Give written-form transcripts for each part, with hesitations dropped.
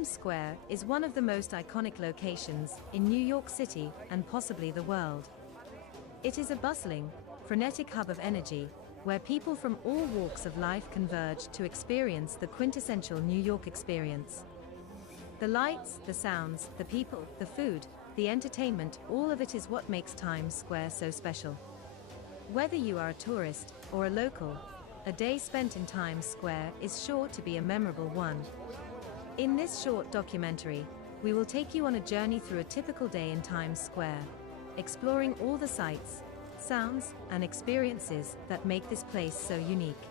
Times Square is one of the most iconic locations in New York City and possibly the world. It is a bustling, frenetic hub of energy, where people from all walks of life converge to experience the quintessential New York experience. The lights, the sounds, the people, the food, the entertainment, all of it is what makes Times Square so special. Whether you are a tourist or a local, a day spent in Times Square is sure to be a memorable one. In this short documentary, we will take you on a journey through a typical day in Times Square, exploring all the sights, sounds, and experiences that make this place so unique.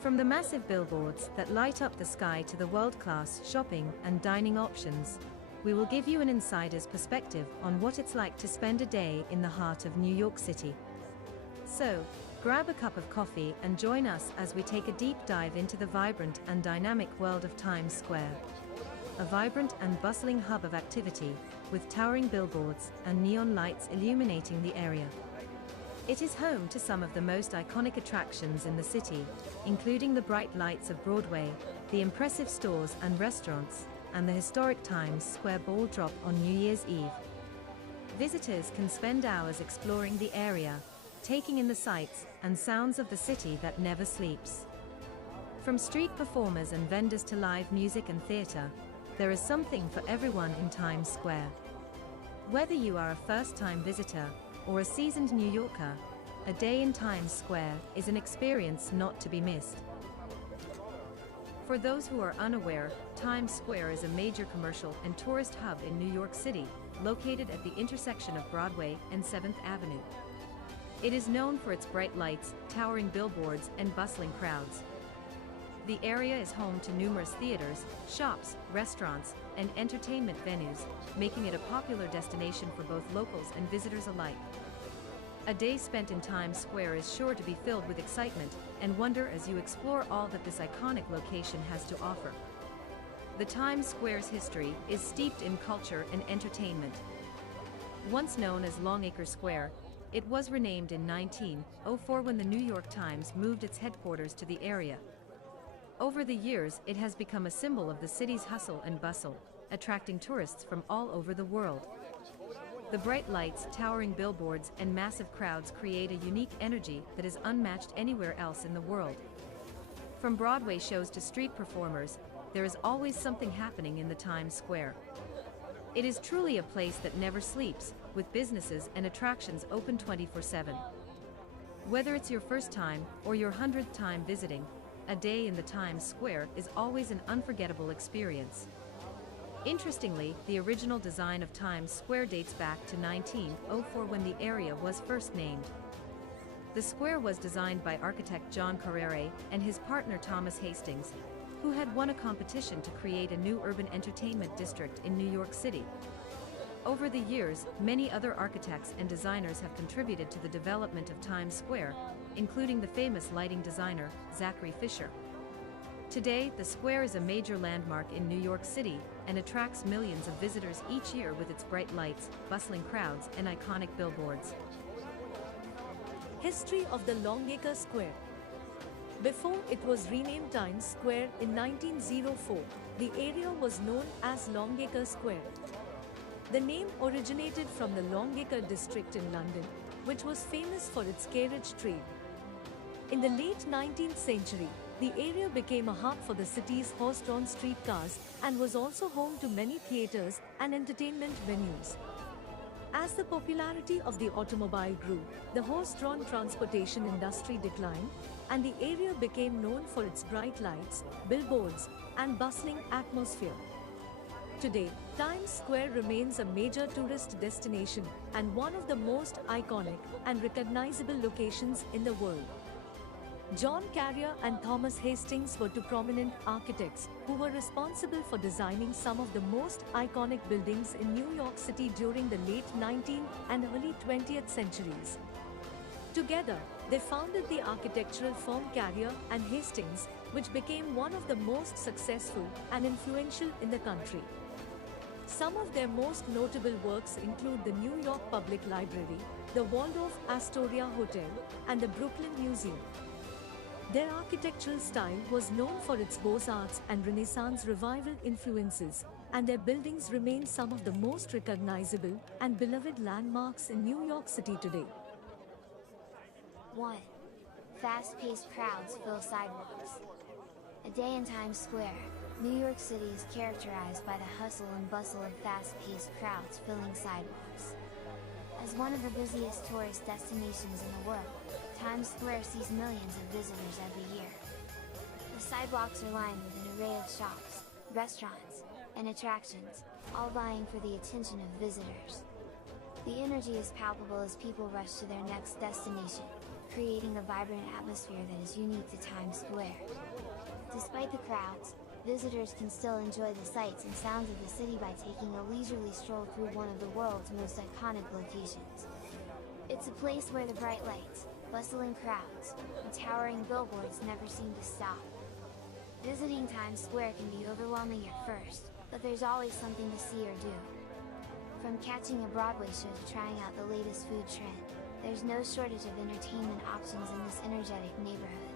From the massive billboards that light up the sky to the world-class shopping and dining options, we will give you an insider's perspective on what it's like to spend a day in the heart of New York City. So, grab a cup of coffee and join us as we take a deep dive into the vibrant and dynamic world of Times Square. A vibrant and bustling hub of activity, with towering billboards and neon lights illuminating the area. It is home to some of the most iconic attractions in the city, including the bright lights of Broadway, the impressive stores and restaurants, and the historic Times Square ball drop on New Year's Eve. Visitors can spend hours exploring the area, taking in the sights and sounds of the city that never sleeps. From street performers and vendors to live music and theater, there is something for everyone in Times Square. Whether you are a first-time visitor or a seasoned New Yorker, a day in Times Square is an experience not to be missed. For those who are unaware, Times Square is a major commercial and tourist hub in New York City, located at the intersection of Broadway and 7th Avenue. It is known for its bright lights, towering billboards, and bustling crowds. The area is home to numerous theaters, shops, restaurants, and entertainment venues, making it a popular destination for both locals and visitors alike. A day spent in Times Square is sure to be filled with excitement and wonder as you explore all that this iconic location has to offer. The Times Square's history is steeped in culture and entertainment. Once known as Longacre Square, it was renamed in 1904 when the New York Times moved its headquarters to the area. Over the years, it has become a symbol of the city's hustle and bustle, attracting tourists from all over the world. The bright lights, towering billboards, and massive crowds create a unique energy that is unmatched anywhere else in the world. From Broadway shows to street performers, there is always something happening in the Times Square. It is truly a place that never sleeps, with businesses and attractions open 24/7. Whether it's your first time or your 100th time visiting, a day in the Times Square is always an unforgettable experience. Interestingly, the original design of Times Square dates back to 1904 when the area was first named. The square was designed by architect John Carrere and his partner Thomas Hastings, who had won a competition to create a new urban entertainment district in New York City. Over the years, many other architects and designers have contributed to the development of Times Square, including the famous lighting designer, Zachary Fisher. Today, the square is a major landmark in New York City and attracts millions of visitors each year with its bright lights, bustling crowds, and iconic billboards. History of the Longacre Square. Before it was renamed Times Square in 1904, the area was known as Longacre Square. The name originated from the Longacre district in London, which was famous for its carriage trade. In the late 19th century, the area became a hub for the city's horse-drawn streetcars and was also home to many theaters and entertainment venues. As the popularity of the automobile grew, the horse-drawn transportation industry declined, and the area became known for its bright lights, billboards, and bustling atmosphere. Today, Times Square remains a major tourist destination and one of the most iconic and recognizable locations in the world. John Carrier and Thomas Hastings were two prominent architects who were responsible for designing some of the most iconic buildings in New York City during the late 19th and early 20th centuries. Together, they founded the architectural firm Carrier and Hastings, which became one of the most successful and influential in the country. Some of their most notable works include the New York Public Library, the Waldorf Astoria Hotel, and the Brooklyn Museum. Their architectural style was known for its Beaux-Arts and Renaissance revival influences, and their buildings remain some of the most recognizable and beloved landmarks in New York City today. 1. Fast-paced crowds fill sidewalks. A day in Times Square, New York City is characterized by the hustle and bustle of fast-paced crowds filling sidewalks. As one of the busiest tourist destinations in the world, Times Square sees millions of visitors every year. The sidewalks are lined with an array of shops, restaurants, and attractions, all vying for the attention of visitors. The energy is palpable as people rush to their next destination, creating a vibrant atmosphere that is unique to Times Square. Despite the crowds, visitors can still enjoy the sights and sounds of the city by taking a leisurely stroll through one of the world's most iconic locations. It's a place where the bright lights, bustling crowds, and towering billboards never seem to stop. Visiting Times Square can be overwhelming at first, but there's always something to see or do. From catching a Broadway show to trying out the latest food trend, there's no shortage of entertainment options in this energetic neighborhood.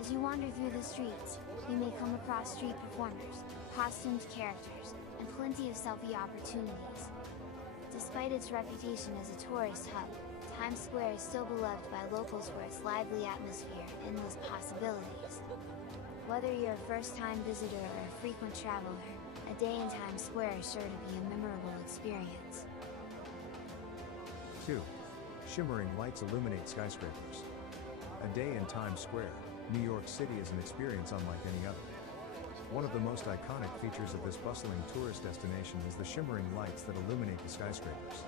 As you wander through the streets, you may come across street performers, costumed characters, and plenty of selfie opportunities. Despite its reputation as a tourist hub, Times Square is still beloved by locals for its lively atmosphere and endless possibilities. Whether you're a first-time visitor or a frequent traveler, a day in Times Square is sure to be a memorable experience. 2. Shimmering lights illuminate skyscrapers. A day in Times Square, New York City is an experience unlike any other. One of the most iconic features of this bustling tourist destination is the shimmering lights that illuminate the skyscrapers.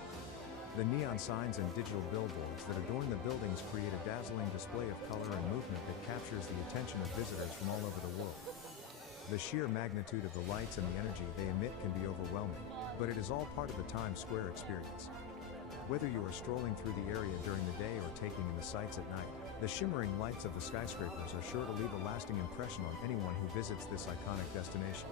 The neon signs and digital billboards that adorn the buildings create a dazzling display of color and movement that captures the attention of visitors from all over the world. The sheer magnitude of the lights and the energy they emit can be overwhelming, but it is all part of the Times Square experience. Whether you are strolling through the area during the day or taking in the sights at night, the shimmering lights of the skyscrapers are sure to leave a lasting impression on anyone who visits this iconic destination.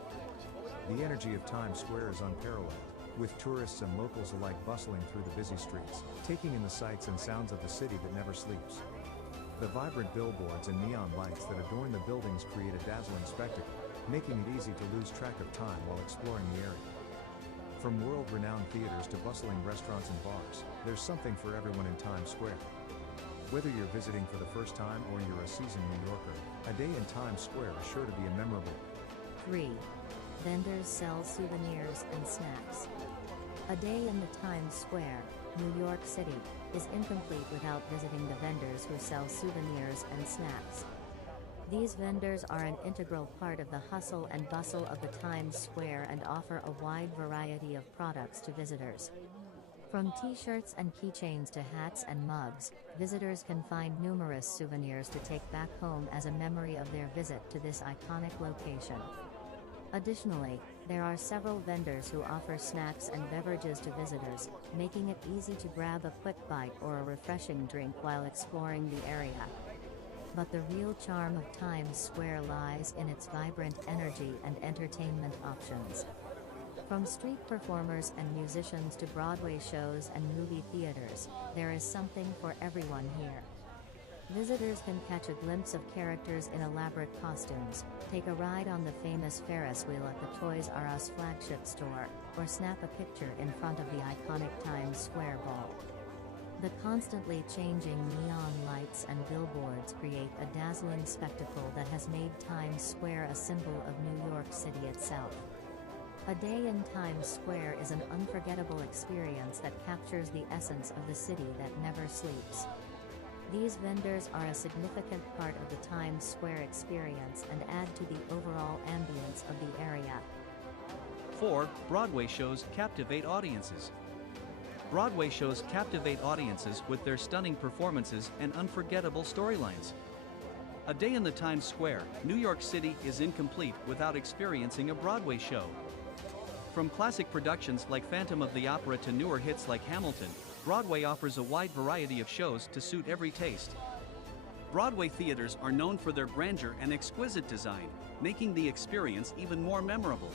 The energy of Times Square is unparalleled, with tourists and locals alike bustling through the busy streets, taking in the sights and sounds of the city that never sleeps. The vibrant billboards and neon lights that adorn the buildings create a dazzling spectacle, making it easy to lose track of time while exploring the area. From world-renowned theaters to bustling restaurants and bars, there's something for everyone in Times Square. Whether you're visiting for the first time or you're a seasoned New Yorker, a day in Times Square is sure to be a memorable. 3. Vendors sell souvenirs and snacks. A day in the Times Square, New York City, is incomplete without visiting the vendors who sell souvenirs and snacks. These vendors are an integral part of the hustle and bustle of the Times Square and offer a wide variety of products to visitors. From t-shirts and keychains to hats and mugs, visitors can find numerous souvenirs to take back home as a memory of their visit to this iconic location. Additionally, there are several vendors who offer snacks and beverages to visitors, making it easy to grab a quick bite or a refreshing drink while exploring the area. But the real charm of Times Square lies in its vibrant energy and entertainment options. From street performers and musicians to Broadway shows and movie theaters, there is something for everyone here. Visitors can catch a glimpse of characters in elaborate costumes, take a ride on the famous Ferris wheel at the Toys R Us flagship store, or snap a picture in front of the iconic Times Square Ball. The constantly changing neon lights and billboards create a dazzling spectacle that has made Times Square a symbol of New York City itself. A day in Times Square is an unforgettable experience that captures the essence of the city that never sleeps. These vendors are a significant part of the Times Square experience and add to the overall ambience of the area. 4. Broadway shows captivate audiences. Broadway shows captivate audiences with their stunning performances and unforgettable storylines. A day in the Times Square, New York City is incomplete without experiencing a Broadway show. From classic productions like Phantom of the Opera to newer hits like Hamilton, Broadway offers a wide variety of shows to suit every taste. Broadway theaters are known for their grandeur and exquisite design, making the experience even more memorable.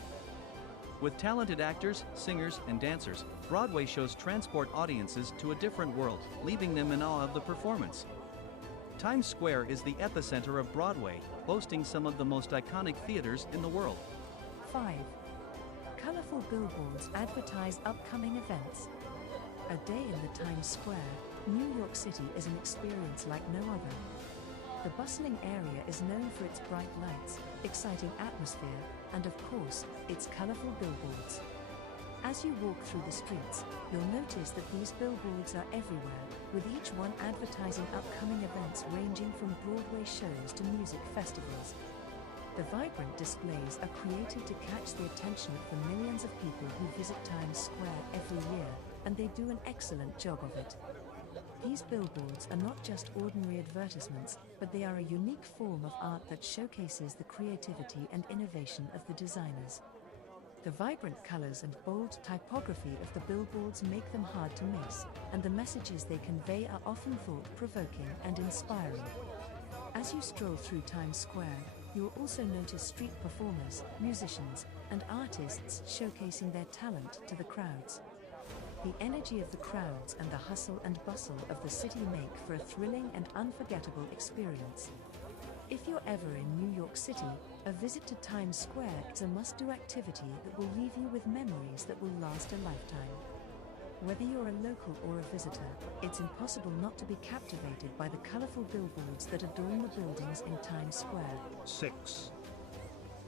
With talented actors, singers, and dancers, Broadway shows transport audiences to a different world, leaving them in awe of the performance. Times Square is the epicenter of Broadway, boasting some of the most iconic theaters in the world. 5. Colorful billboards advertise upcoming events. A day in the Times Square, New York City is an experience like no other. The bustling area is known for its bright lights, exciting atmosphere, and of course, its colorful billboards. As you walk through the streets, you'll notice that these billboards are everywhere, with each one advertising upcoming events ranging from Broadway shows to music festivals. The vibrant displays are created to catch the attention of the millions of people who visit Times Square every year, and they do an excellent job of it. These billboards are not just ordinary advertisements, but they are a unique form of art that showcases the creativity and innovation of the designers. The vibrant colors and bold typography of the billboards make them hard to miss, and the messages they convey are often thought-provoking and inspiring. As you stroll through Times Square, you will also notice street performers, musicians, and artists showcasing their talent to the crowds. The energy of the crowds and the hustle and bustle of the city make for a thrilling and unforgettable experience. If you're ever in New York City, a visit to Times Square is a must-do activity that will leave you with memories that will last a lifetime. Whether you're a local or a visitor, it's impossible not to be captivated by the colorful billboards that adorn the buildings in Times Square. 6.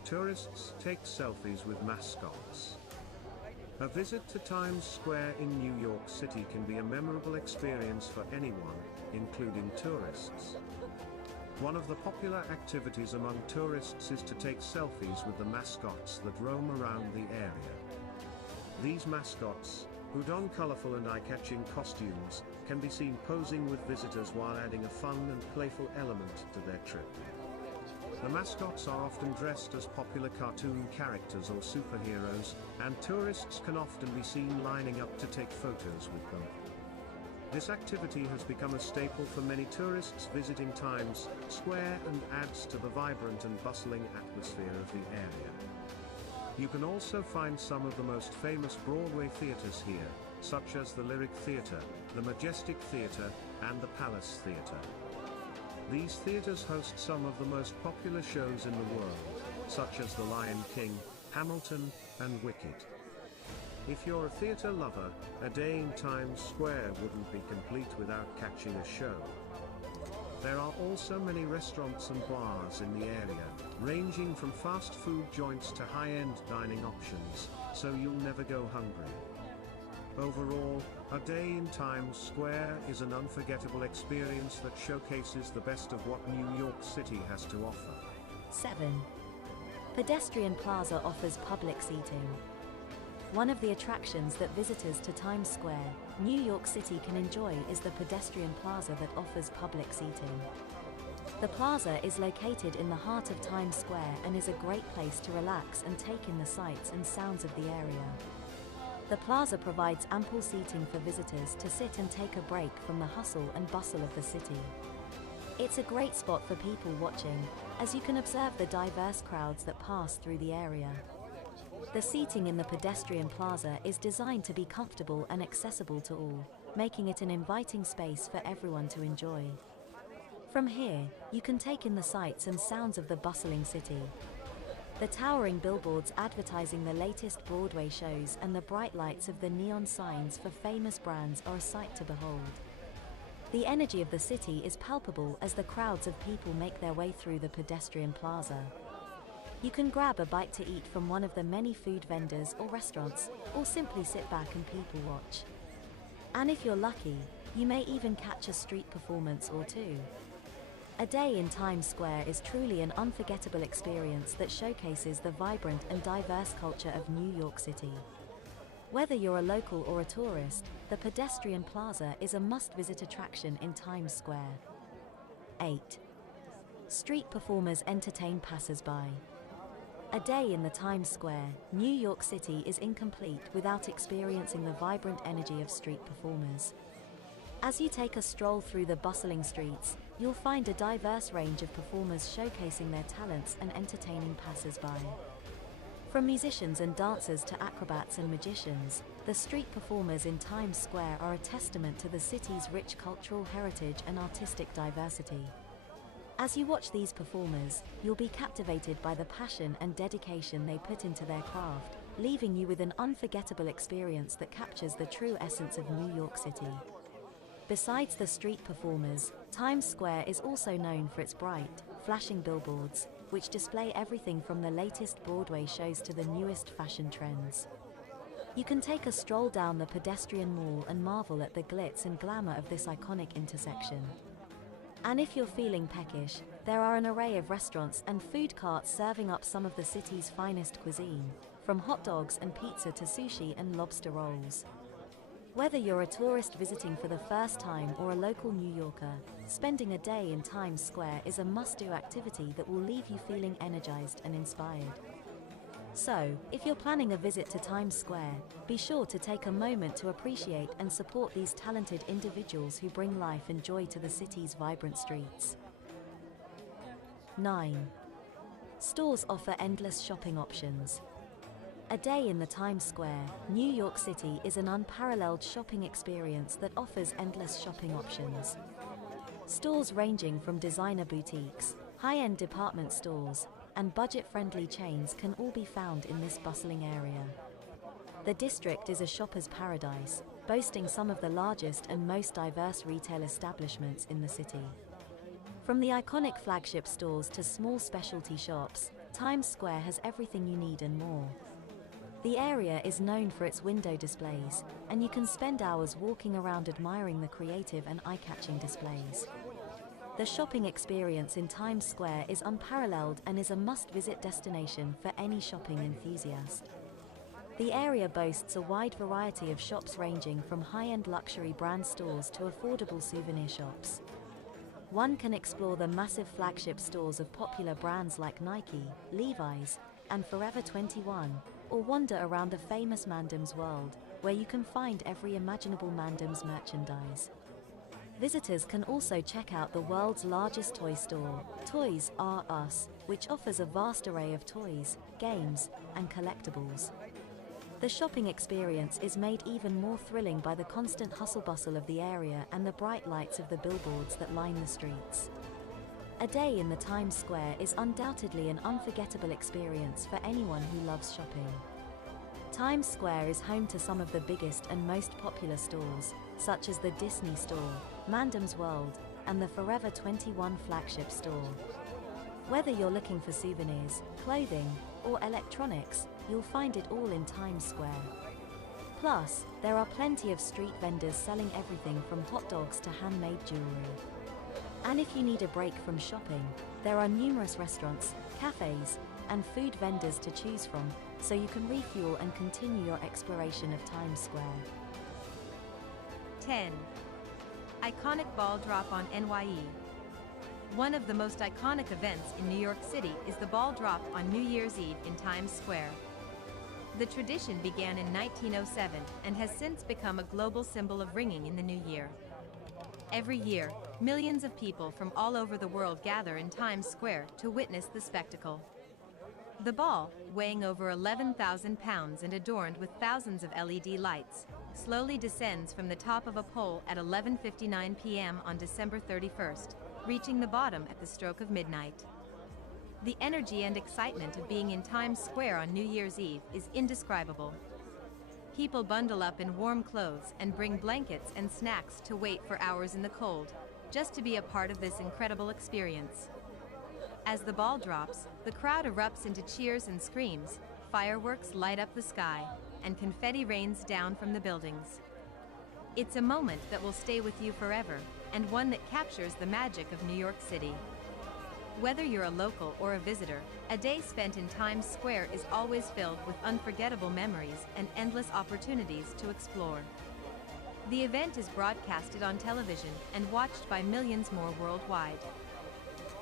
Tourists take selfies with mascots. A visit to Times Square in New York City can be a memorable experience for anyone, including tourists. One of the popular activities among tourists is to take selfies with the mascots that roam around the area. These mascots, who don colorful and eye-catching costumes, can be seen posing with visitors while adding a fun and playful element to their trip. The mascots are often dressed as popular cartoon characters or superheroes, and tourists can often be seen lining up to take photos with them. This activity has become a staple for many tourists visiting Times Square and adds to the vibrant and bustling atmosphere of the area. You can also find some of the most famous Broadway theaters here, such as the Lyric Theatre, the Majestic Theatre, and the Palace Theatre. These theaters host some of the most popular shows in the world, such as The Lion King, Hamilton, and Wicked. If you're a theater lover, a day in Times Square wouldn't be complete without catching a show. There are also many restaurants and bars in the area, ranging from fast food joints to high-end dining options, so you'll never go hungry. Overall, a day in Times Square is an unforgettable experience that showcases the best of what New York City has to offer. 7. Pedestrian Plaza offers public seating. One of the attractions that visitors to Times Square, New York City can enjoy is the pedestrian plaza that offers public seating. The plaza is located in the heart of Times Square and is a great place to relax and take in the sights and sounds of the area. The plaza provides ample seating for visitors to sit and take a break from the hustle and bustle of the city. It's a great spot for people watching, as you can observe the diverse crowds that pass through the area. The seating in the pedestrian plaza is designed to be comfortable and accessible to all, making it an inviting space for everyone to enjoy. From here, you can take in the sights and sounds of the bustling city. The towering billboards advertising the latest Broadway shows and the bright lights of the neon signs for famous brands are a sight to behold. The energy of the city is palpable as the crowds of people make their way through the pedestrian plaza. You can grab a bite to eat from one of the many food vendors or restaurants, or simply sit back and people watch. And if you're lucky, you may even catch a street performance or two. A day in Times Square is truly an unforgettable experience that showcases the vibrant and diverse culture of New York City. Whether you're a local or a tourist, the pedestrian plaza is a must-visit attraction in Times Square. 8. Street performers entertain passers-by. A day in the Times Square, New York City is incomplete without experiencing the vibrant energy of street performers. As you take a stroll through the bustling streets, you'll find a diverse range of performers showcasing their talents and entertaining passers-by. From musicians and dancers to acrobats and magicians, the street performers in Times Square are a testament to the city's rich cultural heritage and artistic diversity. As you watch these performers, you'll be captivated by the passion and dedication they put into their craft, leaving you with an unforgettable experience that captures the true essence of New York City. Besides the street performers, Times Square is also known for its bright, flashing billboards, which display everything from the latest Broadway shows to the newest fashion trends. You can take a stroll down the pedestrian mall and marvel at the glitz and glamour of this iconic intersection. And if you're feeling peckish, there are an array of restaurants and food carts serving up some of the city's finest cuisine, from hot dogs and pizza to sushi and lobster rolls. Whether you're a tourist visiting for the first time or a local New Yorker, spending a day in Times Square is a must-do activity that will leave you feeling energized and inspired. So, if you're planning a visit to Times Square, be sure to take a moment to appreciate and support these talented individuals who bring life and joy to the city's vibrant streets. 9. Stores offer endless shopping options. A day in the Times Square, New York City is an unparalleled shopping experience that offers endless shopping options. Stores ranging from designer boutiques, high-end department stores, and budget-friendly chains can all be found in this bustling area. The district is a shopper's paradise, boasting some of the largest and most diverse retail establishments in the city. From the iconic flagship stores to small specialty shops, Times Square has everything you need and more. The area is known for its window displays, and you can spend hours walking around admiring the creative and eye-catching displays. The shopping experience in Times Square is unparalleled and is a must-visit destination for any shopping enthusiast. The area boasts a wide variety of shops ranging from high-end luxury brand stores to affordable souvenir shops. One can explore the massive flagship stores of popular brands like Nike, Levi's, and Forever 21, or wander around the famous Mandem's World, where you can find every imaginable Mandem's merchandise. Visitors can also check out the world's largest toy store, Toys R Us, which offers a vast array of toys, games, and collectibles. The shopping experience is made even more thrilling by the constant hustle-bustle of the area and the bright lights of the billboards that line the streets. A day in the Times Square is undoubtedly an unforgettable experience for anyone who loves shopping. Times Square is home to some of the biggest and most popular stores, such as the Disney Store, Mandem's World, and the Forever 21 flagship store. Whether you're looking for souvenirs, clothing, or electronics, you'll find it all in Times Square. Plus, there are plenty of street vendors selling everything from hot dogs to handmade jewelry. And if you need a break from shopping, there are numerous restaurants, cafes, and food vendors to choose from, so you can refuel and continue your exploration of Times Square. 10. Iconic ball drop on NYE. One of the most iconic events in New York City is the ball drop on New Year's Eve in Times Square. The tradition began in 1907 and has since become a global symbol of ringing in the new year. Every year, millions of people from all over the world gather in Times Square to witness the spectacle. The ball, weighing over 11,000 pounds and adorned with thousands of LED lights, slowly descends from the top of a pole at 11:59 p.m. on December 31st, reaching the bottom at the stroke of midnight. The energy and excitement of being in Times Square on New Year's Eve is indescribable. People bundle up in warm clothes and bring blankets and snacks to wait for hours in the cold, just to be a part of this incredible experience. As the ball drops, the crowd erupts into cheers and screams, fireworks light up the sky, and confetti rains down from the buildings. It's a moment that will stay with you forever, and one that captures the magic of New York City. Whether you're a local or a visitor, a day spent in Times Square is always filled with unforgettable memories and endless opportunities to explore. The event is broadcasted on television and watched by millions more worldwide.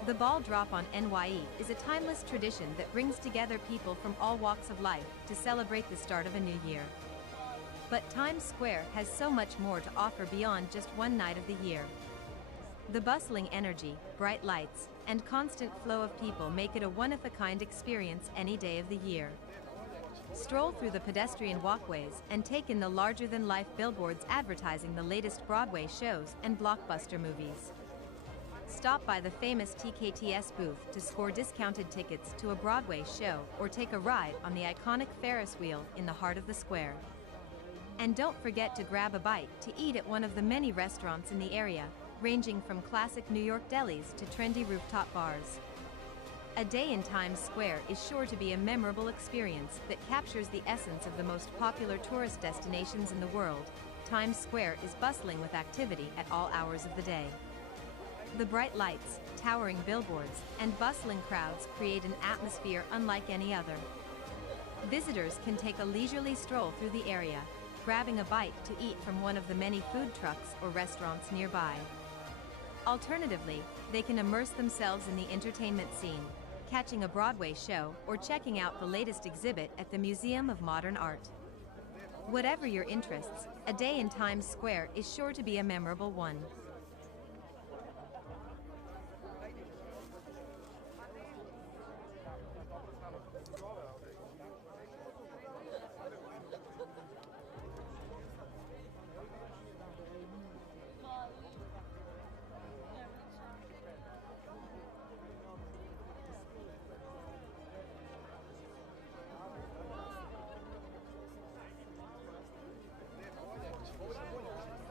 The ball drop on NYE is a timeless tradition that brings together people from all walks of life to celebrate the start of a new year. But Times Square has so much more to offer beyond just one night of the year. The bustling energy, bright lights, and constant flow of people make it a one-of-a-kind experience any day of the year. Stroll through the pedestrian walkways and take in the larger-than-life billboards advertising the latest Broadway shows and blockbuster movies. stop by the famous TKTS booth to score discounted tickets to a Broadway show or take a ride on the iconic Ferris wheel in the heart of the square. And don't forget to grab a bite to eat at one of the many restaurants in the area, ranging from classic New York delis to trendy rooftop bars. A day in Times Square is sure to be a memorable experience that captures the essence of the most popular tourist destinations in the world. Times Square is bustling with activity at all hours of the day. The bright lights, towering billboards, and bustling crowds create an atmosphere unlike any other. Visitors can take a leisurely stroll through the area, grabbing a bite to eat from one of the many food trucks or restaurants nearby. Alternatively, they can immerse themselves in the entertainment scene, catching a Broadway show or checking out the latest exhibit at the Museum of Modern Art. Whatever your interests, a day in Times Square is sure to be a memorable one.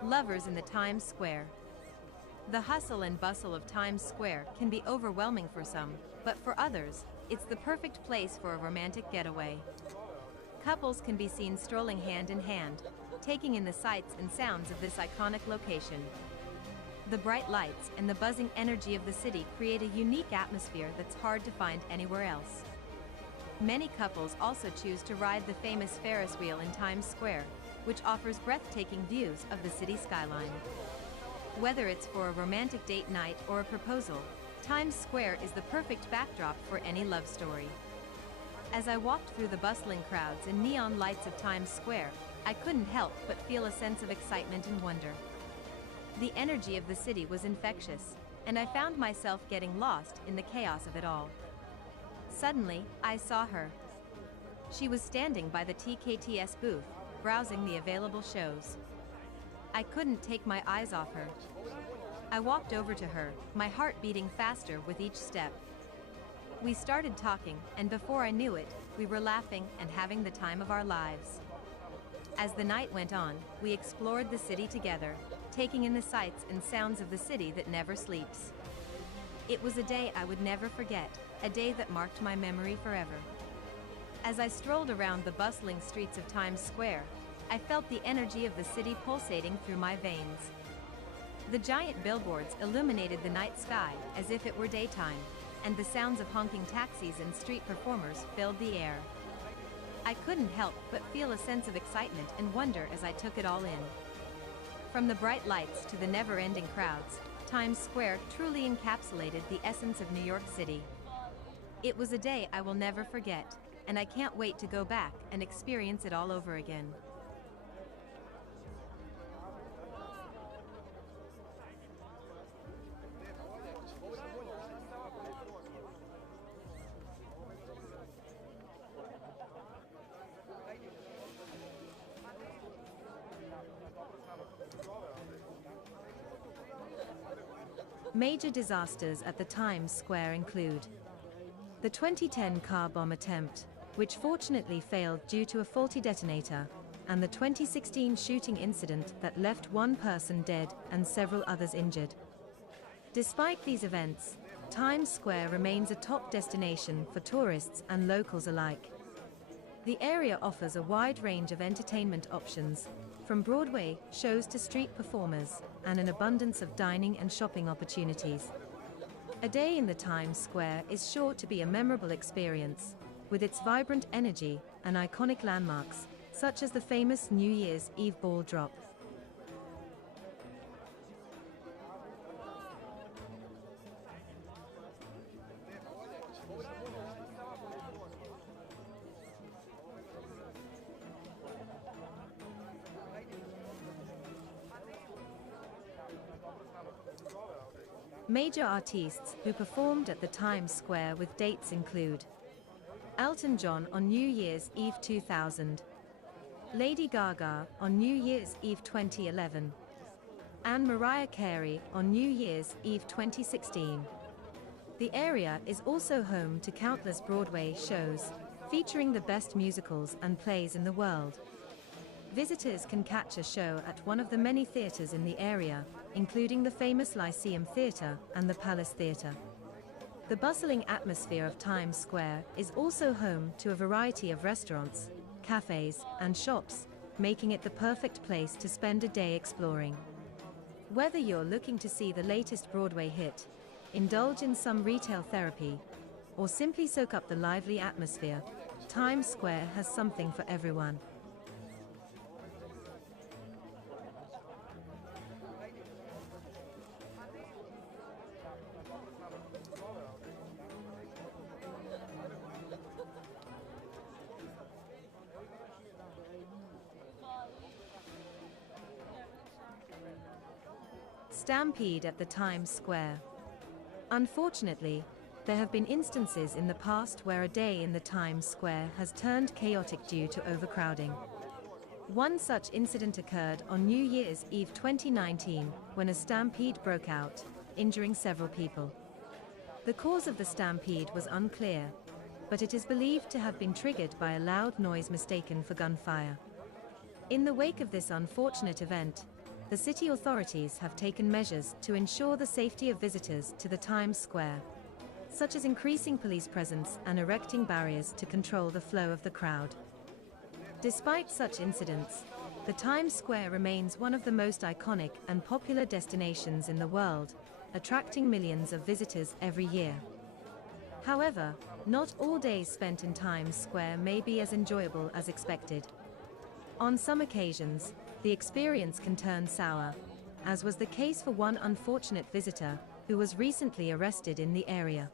Lovers in the Times Square. The hustle and bustle of Times Square can be overwhelming for some, but for others, it's the perfect place for a romantic getaway. Couples can be seen strolling hand in hand, taking in the sights and sounds of this iconic location. The bright lights and the buzzing energy of the city create a unique atmosphere that's hard to find anywhere else. Many couples also choose to ride the famous Ferris wheel in Times Square, which offers breathtaking views of the city skyline. Whether it's for a romantic date night or a proposal, Times Square is the perfect backdrop for any love story. As I walked through the bustling crowds and neon lights of Times Square, I couldn't help but feel a sense of excitement and wonder. The energy of the city was infectious, and I found myself getting lost in the chaos of it all. Suddenly, I saw her. She was standing by the TKTS booth, browsing the available shows. I couldn't take my eyes off her. I walked over to her, my heart beating faster with each step. We started talking, and before I knew it, we were laughing and having the time of our lives. As the night went on, we explored the city together, taking in the sights and sounds of the city that never sleeps. It was a day I would never forget, a day that marked my memory forever. As I strolled around the bustling streets of Times Square, I felt the energy of the city pulsating through my veins. The giant billboards illuminated the night sky as if it were daytime, and the sounds of honking taxis and street performers filled the air. I couldn't help but feel a sense of excitement and wonder as I took it all in. From the bright lights to the never-ending crowds, Times Square truly encapsulated the essence of New York City. It was a day I will never forget, and I can't wait to go back and experience it all over again. Major disasters at the Times Square include the 2010 car bomb attempt, which fortunately failed due to a faulty detonator, and the 2016 shooting incident that left one person dead and several others injured. Despite these events, Times Square remains a top destination for tourists and locals alike. The area offers a wide range of entertainment options, from Broadway shows to street performers, and an abundance of dining and shopping opportunities. A day in the Times Square is sure to be a memorable experience, with its vibrant energy and iconic landmarks, such as the famous New Year's Eve ball drop. Major artists who performed at the Times Square with dates include Elton John on New Year's Eve 2000, Lady Gaga on New Year's Eve 2011, and Mariah Carey on New Year's Eve 2016. The area is also home to countless Broadway shows, featuring the best musicals and plays in the world. Visitors can catch a show at one of the many theaters in the area, including the famous Lyceum Theatre and the Palace Theatre. The bustling atmosphere of Times Square is also home to a variety of restaurants, cafes, and shops, making it the perfect place to spend a day exploring. Whether you're looking to see the latest Broadway hit, indulge in some retail therapy, or simply soak up the lively atmosphere, Times Square has something for everyone. Stampede at the Times Square. Unfortunately, there have been instances in the past where a day in the Times Square has turned chaotic due to overcrowding. One such incident occurred on New Year's Eve 2019, when a stampede broke out, injuring several people. The cause of the stampede was unclear, but it is believed to have been triggered by a loud noise mistaken for gunfire. In the wake of this unfortunate event, the city authorities have taken measures to ensure the safety of visitors to the Times Square, such as increasing police presence and erecting barriers to control the flow of the crowd. Despite such incidents, the Times Square remains one of the most iconic and popular destinations in the world, attracting millions of visitors every year. However, not all days spent in Times Square may be as enjoyable as expected. On some occasions, the experience can turn sour, as was the case for one unfortunate visitor who was recently arrested in the area.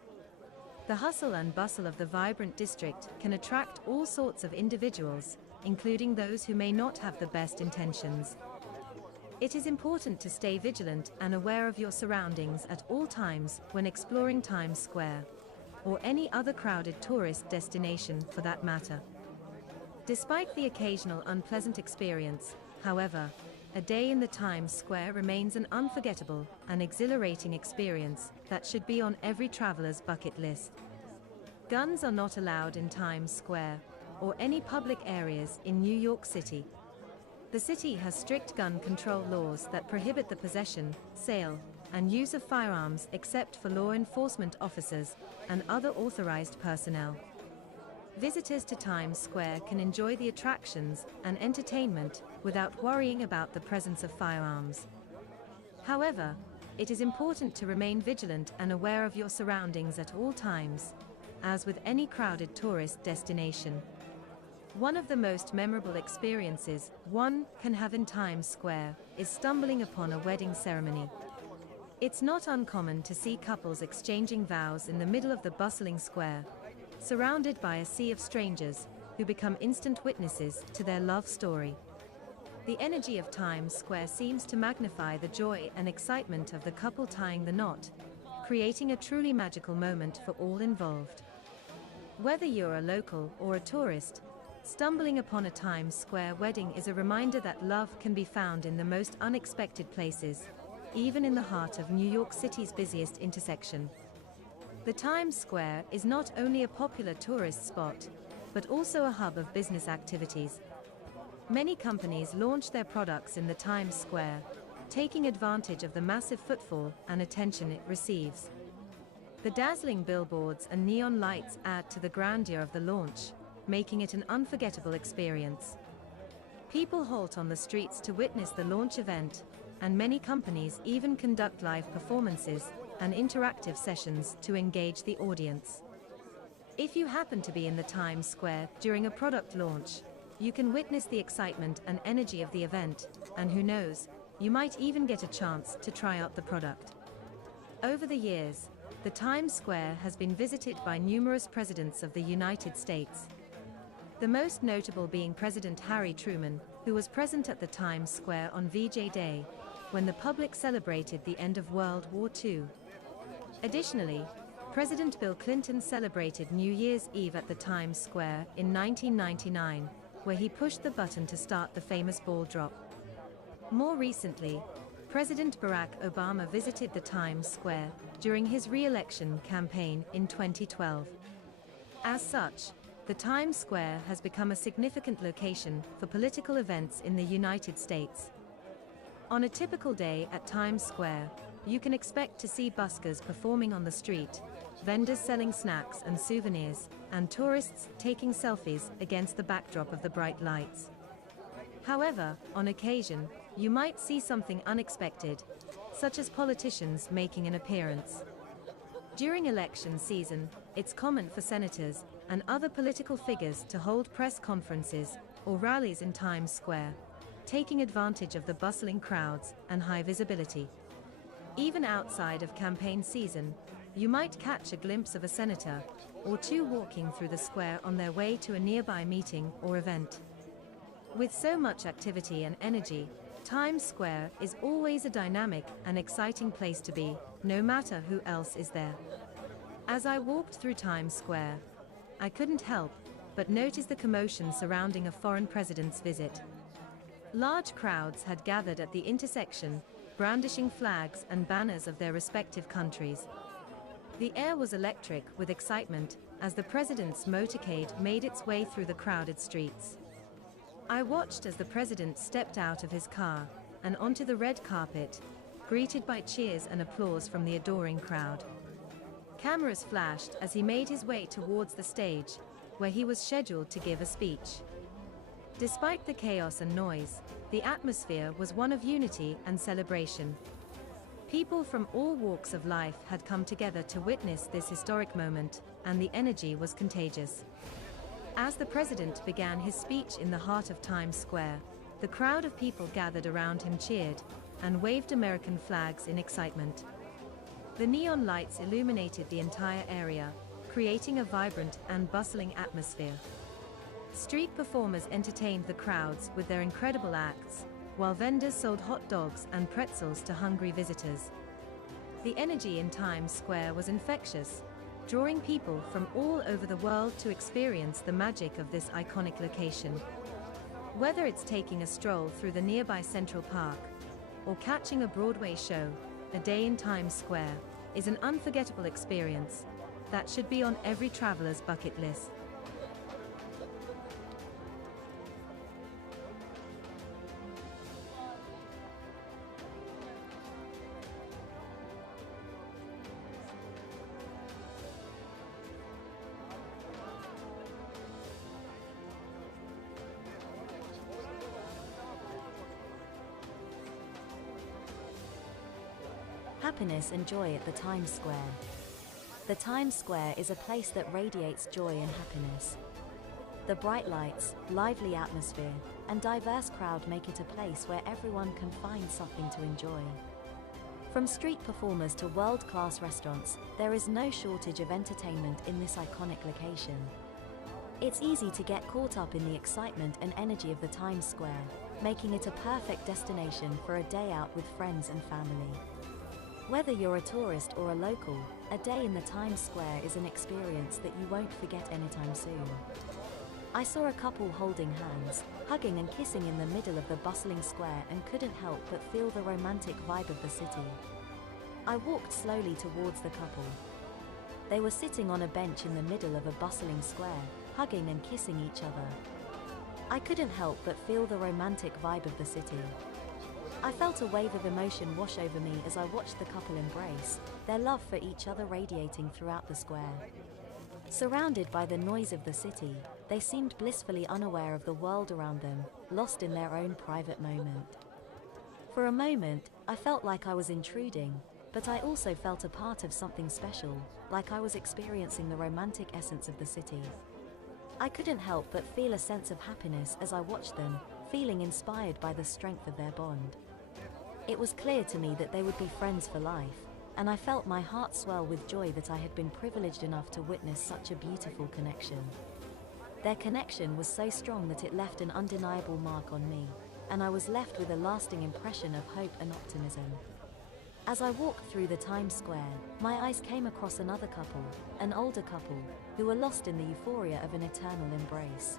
The hustle and bustle of the vibrant district can attract all sorts of individuals, including those who may not have the best intentions. It is important to stay vigilant and aware of your surroundings at all times when exploring Times Square, or any other crowded tourist destination for that matter. Despite the occasional unpleasant experience, however, a day in the Times Square remains an unforgettable and exhilarating experience that should be on every traveler's bucket list. Guns are not allowed in Times Square or any public areas in New York City. The city has strict gun control laws that prohibit the possession, sale, and use of firearms except for law enforcement officers and other authorized personnel. Visitors to Times Square can enjoy the attractions and entertainment without worrying about the presence of firearms. However, it is important to remain vigilant and aware of your surroundings at all times, as with any crowded tourist destination. One of the most memorable experiences one can have in Times Square is stumbling upon a wedding ceremony. It's not uncommon to see couples exchanging vows in the middle of the bustling square, surrounded by a sea of strangers who become instant witnesses to their love story. The energy of Times Square seems to magnify the joy and excitement of the couple tying the knot, creating a truly magical moment for all involved. Whether you're a local or a tourist, stumbling upon a Times Square wedding is a reminder that love can be found in the most unexpected places, even in the heart of New York City's busiest intersection. The Times Square is not only a popular tourist spot, but also a hub of business activities. Many companies launch their products in the Times Square, taking advantage of the massive footfall and attention it receives. The dazzling billboards and neon lights add to the grandeur of the launch, making it an unforgettable experience. People halt on the streets to witness the launch event, and many companies even conduct live performances and interactive sessions to engage the audience. If you happen to be in the Times Square during a product launch, you can witness the excitement and energy of the event, and who knows, you might even get a chance to try out the product. Over the years, the Times Square has been visited by numerous presidents of the United States. The most notable being President Harry Truman, who was present at the Times Square on VJ Day, when the public celebrated the end of World War II. Additionally, President Bill Clinton celebrated New Year's Eve at the Times Square in 1999, where he pushed the button to start the famous ball drop. More recently, President Barack Obama visited the Times Square during his re-election campaign in 2012. As such, the Times Square has become a significant location for political events in the United States. On a typical day at Times Square, you can expect to see buskers performing on the street, vendors selling snacks and souvenirs, and tourists taking selfies against the backdrop of the bright lights. However, on occasion, you might see something unexpected, such as politicians making an appearance. During election season, it's common for senators and other political figures to hold press conferences or rallies in Times Square, taking advantage of the bustling crowds and high visibility. Even outside of campaign season, you might catch a glimpse of a senator or two walking through the square on their way to a nearby meeting or event. With so much activity and energy, Times Square is always a dynamic and exciting place to be, no matter who else is there. As I walked through Times Square, I couldn't help but notice the commotion surrounding a foreign president's visit. Large crowds had gathered at the intersection, brandishing flags and banners of their respective countries. The air was electric with excitement as the president's motorcade made its way through the crowded streets. I watched as the president stepped out of his car and onto the red carpet, greeted by cheers and applause from the adoring crowd. Cameras flashed as he made his way towards the stage, where he was scheduled to give a speech. Despite the chaos and noise, the atmosphere was one of unity and celebration. People from all walks of life had come together to witness this historic moment, and the energy was contagious. As the president began his speech in the heart of Times Square, the crowd of people gathered around him cheered and waved American flags in excitement. The neon lights illuminated the entire area, creating a vibrant and bustling atmosphere. Street performers entertained the crowds with their incredible acts, while vendors sold hot dogs and pretzels to hungry visitors. The energy in Times Square was infectious, drawing people from all over the world to experience the magic of this iconic location. Whether it's taking a stroll through the nearby Central Park or catching a Broadway show, a day in Times Square is an unforgettable experience that should be on every traveler's bucket list. Happiness and joy at the Times Square. The Times Square is a place that radiates joy and happiness. The bright lights, lively atmosphere, and diverse crowd make it a place where everyone can find something to enjoy. From street performers to world-class restaurants, there is no shortage of entertainment in this iconic location. It's easy to get caught up in the excitement and energy of the Times Square, making it a perfect destination for a day out with friends and family. Whether you're a tourist or a local, a day in the Times Square is an experience that you won't forget anytime soon. I saw a couple holding hands, hugging and kissing in the middle of the bustling square and couldn't help but feel the romantic vibe of the city. I walked slowly towards the couple. They were sitting on a bench in the middle of a bustling square, hugging and kissing each other. I couldn't help but feel the romantic vibe of the city. I felt a wave of emotion wash over me as I watched the couple embrace, their love for each other radiating throughout the square. Surrounded by the noise of the city, they seemed blissfully unaware of the world around them, lost in their own private moment. For a moment, I felt like I was intruding, but I also felt a part of something special, like I was experiencing the romantic essence of the city. I couldn't help but feel a sense of happiness as I watched them, feeling inspired by the strength of their bond. It was clear to me that they would be friends for life, and I felt my heart swell with joy that I had been privileged enough to witness such a beautiful connection. Their connection was so strong that it left an undeniable mark on me, and I was left with a lasting impression of hope and optimism. As I walked through the Times Square, my eyes came across another couple, an older couple, who were lost in the euphoria of an eternal embrace.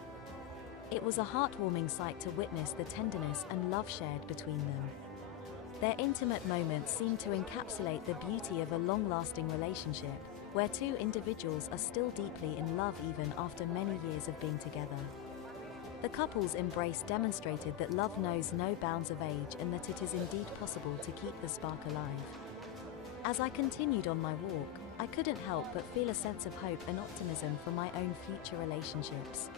It was a heartwarming sight to witness the tenderness and love shared between them. Their intimate moments seem to encapsulate the beauty of a long-lasting relationship, where two individuals are still deeply in love even after many years of being together. The couple's embrace demonstrated that love knows no bounds of age and that it is indeed possible to keep the spark alive. As I continued on my walk, I couldn't help but feel a sense of hope and optimism for my own future relationships.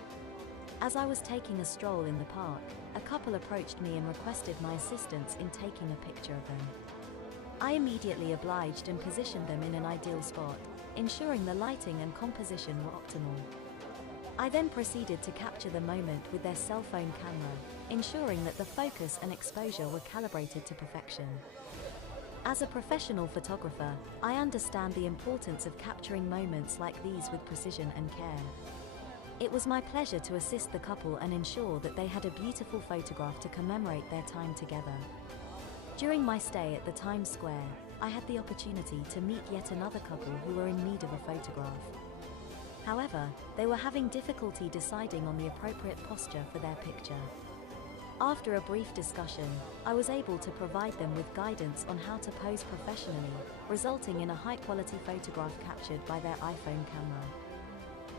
As I was taking a stroll in the park, a couple approached me and requested my assistance in taking a picture of them. I immediately obliged and positioned them in an ideal spot, ensuring the lighting and composition were optimal. I then proceeded to capture the moment with their cell phone camera, ensuring that the focus and exposure were calibrated to perfection. As a professional photographer, I understand the importance of capturing moments like these with precision and care. It was my pleasure to assist the couple and ensure that they had a beautiful photograph to commemorate their time together. During my stay at the Times Square, I had the opportunity to meet yet another couple who were in need of a photograph. However, they were having difficulty deciding on the appropriate posture for their picture. After a brief discussion, I was able to provide them with guidance on how to pose professionally, resulting in a high-quality photograph captured by their iPhone camera.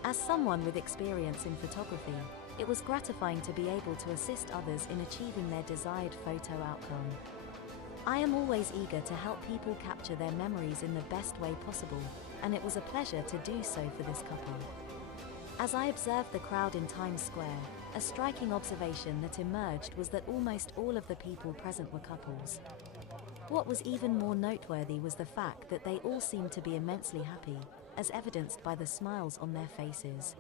As someone with experience in photography, it was gratifying to be able to assist others in achieving their desired photo outcome. I am always eager to help people capture their memories in the best way possible, and it was a pleasure to do so for this couple. As I observed the crowd in Times Square, a striking observation that emerged was that almost all of the people present were couples. What was even more noteworthy was the fact that they all seemed to be immensely happy, as evidenced by the smiles on their faces.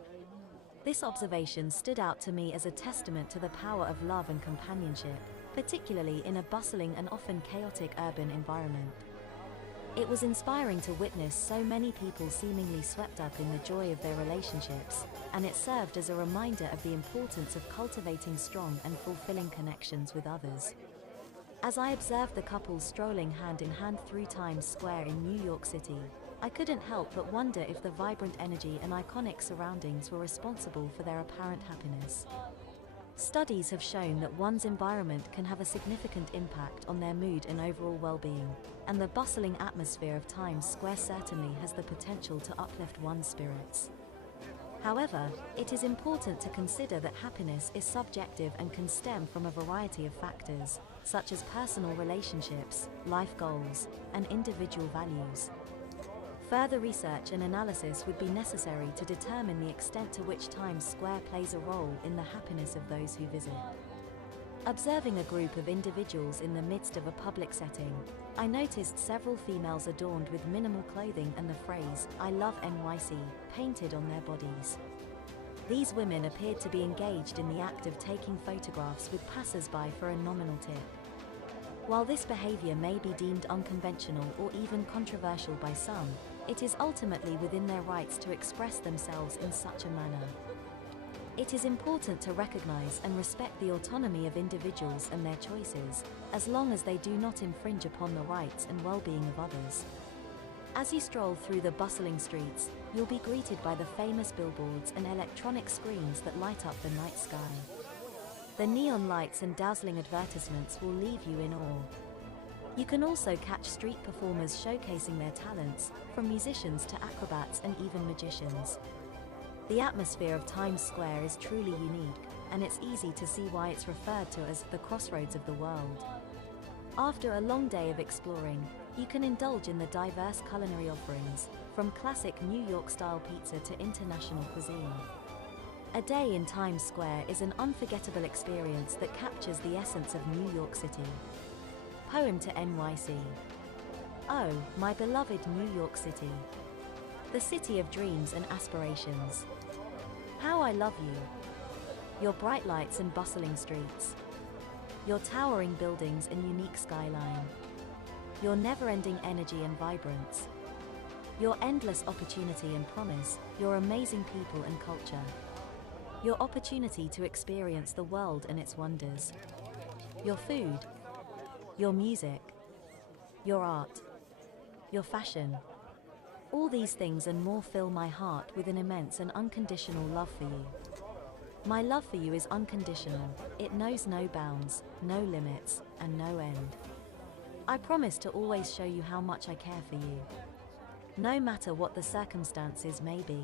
This observation stood out to me as a testament to the power of love and companionship, particularly in a bustling and often chaotic urban environment. It was inspiring to witness so many people seemingly swept up in the joy of their relationships, and it served as a reminder of the importance of cultivating strong and fulfilling connections with others. As I observed the couple strolling hand in hand through Times Square in New York City, I couldn't help but wonder if the vibrant energy and iconic surroundings were responsible for their apparent happiness. Studies have shown that one's environment can have a significant impact on their mood and overall well-being, and the bustling atmosphere of Times Square certainly has the potential to uplift one's spirits. However, it is important to consider that happiness is subjective and can stem from a variety of factors, such as personal relationships, life goals, and individual values. Further research and analysis would be necessary to determine the extent to which Times Square plays a role in the happiness of those who visit. Observing a group of individuals in the midst of a public setting, I noticed several females adorned with minimal clothing and the phrase, "I love NYC," painted on their bodies. These women appeared to be engaged in the act of taking photographs with passers-by for a nominal tip. While this behavior may be deemed unconventional or even controversial by some, it is ultimately within their rights to express themselves in such a manner. It is important to recognize and respect the autonomy of individuals and their choices, as long as they do not infringe upon the rights and well-being of others. As you stroll through the bustling streets, you'll be greeted by the famous billboards and electronic screens that light up the night sky. The neon lights and dazzling advertisements will leave you in awe. You can also catch street performers showcasing their talents, from musicians to acrobats and even magicians. The atmosphere of Times Square is truly unique, and it's easy to see why it's referred to as the crossroads of the world. After a long day of exploring, you can indulge in the diverse culinary offerings, from classic New York-style pizza to international cuisine. A day in Times Square is an unforgettable experience that captures the essence of New York City. Poem to NYC. Oh, my beloved New York City. The city of dreams and aspirations. How I love you. Your bright lights and bustling streets. Your towering buildings and unique skyline. Your never-ending energy and vibrance. Your endless opportunity and promise, your amazing people and culture. Your opportunity to experience the world and its wonders. Your food. Your music. Your art. Your fashion. All these things and more fill my heart with an immense and unconditional love for you. My love for you is unconditional, it knows no bounds, no limits, and no end. I promise to always show you how much I care for you, no matter what the circumstances may be.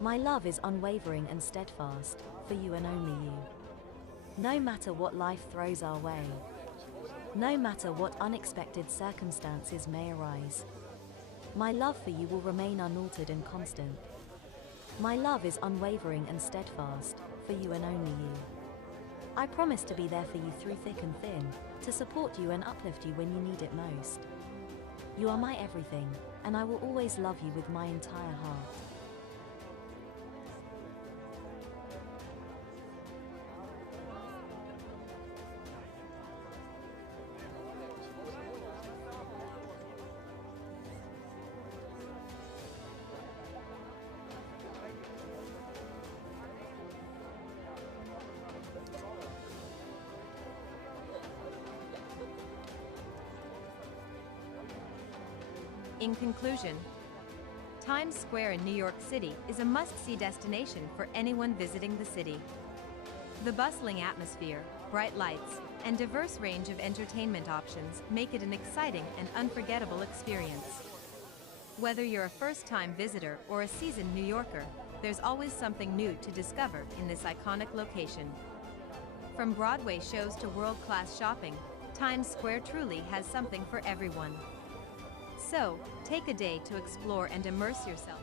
My love is unwavering and steadfast, for you and only you. No matter what life throws our way, no matter what unexpected circumstances may arise, my love for you will remain unaltered and constant. My love is unwavering and steadfast, for you and only you. I promise to be there for you through thick and thin, to support you and uplift you when you need it most. You are my everything, and I will always love you with my entire heart. In conclusion, Times Square in New York City is a must-see destination for anyone visiting the city. The bustling atmosphere, bright lights, and diverse range of entertainment options make it an exciting and unforgettable experience. Whether you're a first-time visitor or a seasoned New Yorker, there's always something new to discover in this iconic location. From Broadway shows to world-class shopping, Times Square truly has something for everyone. So, take a day to explore and immerse yourself.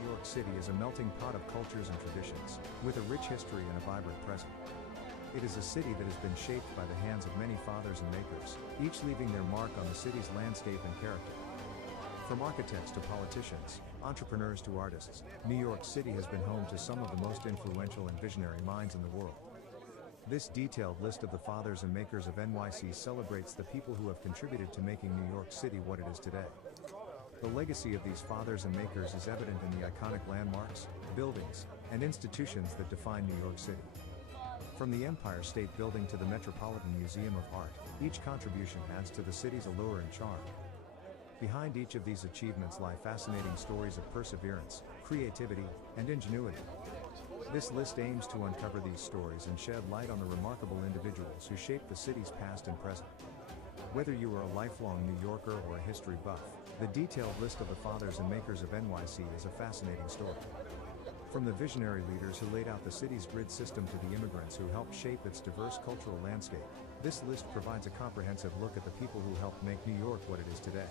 New York City is a melting pot of cultures and traditions, with a rich history and a vibrant present. It is a city that has been shaped by the hands of many fathers and makers, each leaving their mark on the city's landscape and character. From architects to politicians, entrepreneurs to artists, New York City has been home to some of the most influential and visionary minds in the world. This detailed list of the fathers and makers of NYC celebrates the people who have contributed to making New York City what it is today. The legacy of these fathers and makers is evident in the iconic landmarks, buildings, and institutions that define New York City. From the Empire State Building to the Metropolitan Museum of Art, each contribution adds to the city's allure and charm. Behind each of these achievements lie fascinating stories of perseverance, creativity, and ingenuity. This list aims to uncover these stories and shed light on the remarkable individuals who shaped the city's past and present. Whether you are a lifelong New Yorker or a history buff, the detailed list of the fathers and makers of NYC is a fascinating story. From the visionary leaders who laid out the city's grid system to the immigrants who helped shape its diverse cultural landscape, this list provides a comprehensive look at the people who helped make New York what it is today.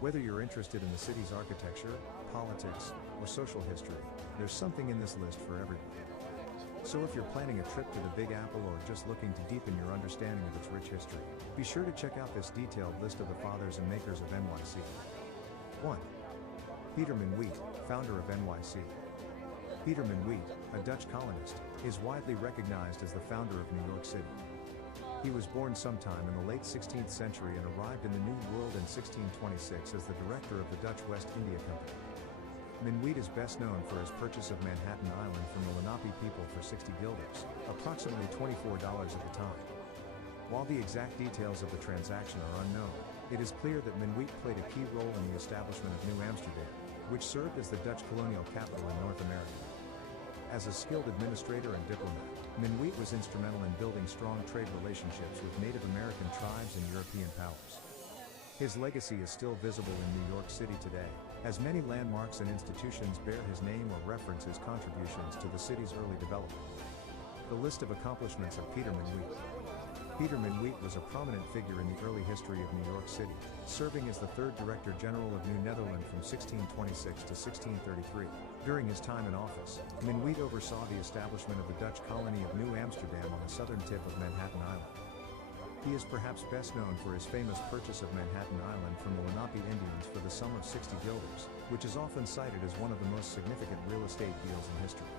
Whether you're interested in the city's architecture, politics, or social history, there's something in this list for everyone. So if you're planning a trip to the Big Apple or just looking to deepen your understanding of its rich history, be sure to check out this detailed list of the fathers and makers of NYC. 1. Peterman Wheat, founder of NYC. Peterman Wheat, a Dutch colonist, is widely recognized as the founder of New York City. He was born sometime in the late 16th century and arrived in the New World in 1626 as the director of the Dutch West India Company. Minuit is best known for his purchase of Manhattan Island from the Lenape people for 60 guilders, approximately $24 at the time. While the exact details of the transaction are unknown, it is clear that Minuit played a key role in the establishment of New Amsterdam, which served as the Dutch colonial capital in North America. As a skilled administrator and diplomat, Minuit was instrumental in building strong trade relationships with Native American tribes and European powers. His legacy is still visible in New York City today, as many landmarks and institutions bear his name or reference his contributions to the city's early development. The list of accomplishments of Peter Minuit. Peter Minuit was a prominent figure in the early history of New York City, serving as the third Director General of New Netherland from 1626 to 1633. During his time in office, Minuit oversaw the establishment of the Dutch colony of New Amsterdam on the southern tip of Manhattan Island. He is perhaps best known for his famous purchase of Manhattan Island from the Lenape Indians for the sum of 60 guilders, which is often cited as one of the most significant real estate deals in history.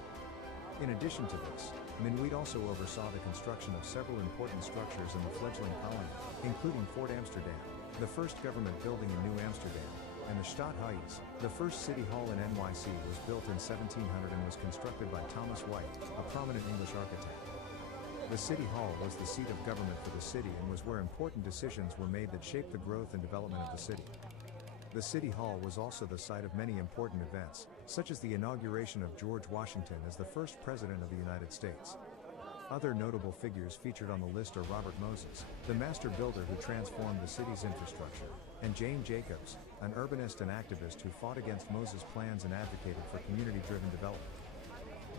In addition to this, Minuit also oversaw the construction of several important structures in the fledgling colony, including Fort Amsterdam, the first government building in New Amsterdam, and the Stadthuis. The first city hall in NYC was built in 1700 and was constructed by Thomas White, a prominent English architect. The city hall was the seat of government for the city and was where important decisions were made that shaped the growth and development of the city. The city hall was also the site of many important events, such as the inauguration of George Washington as the first president of the United States. Other notable figures featured on the list are Robert Moses, the master builder who transformed the city's infrastructure, and Jane Jacobs, an urbanist and activist who fought against Moses' plans and advocated for community-driven development.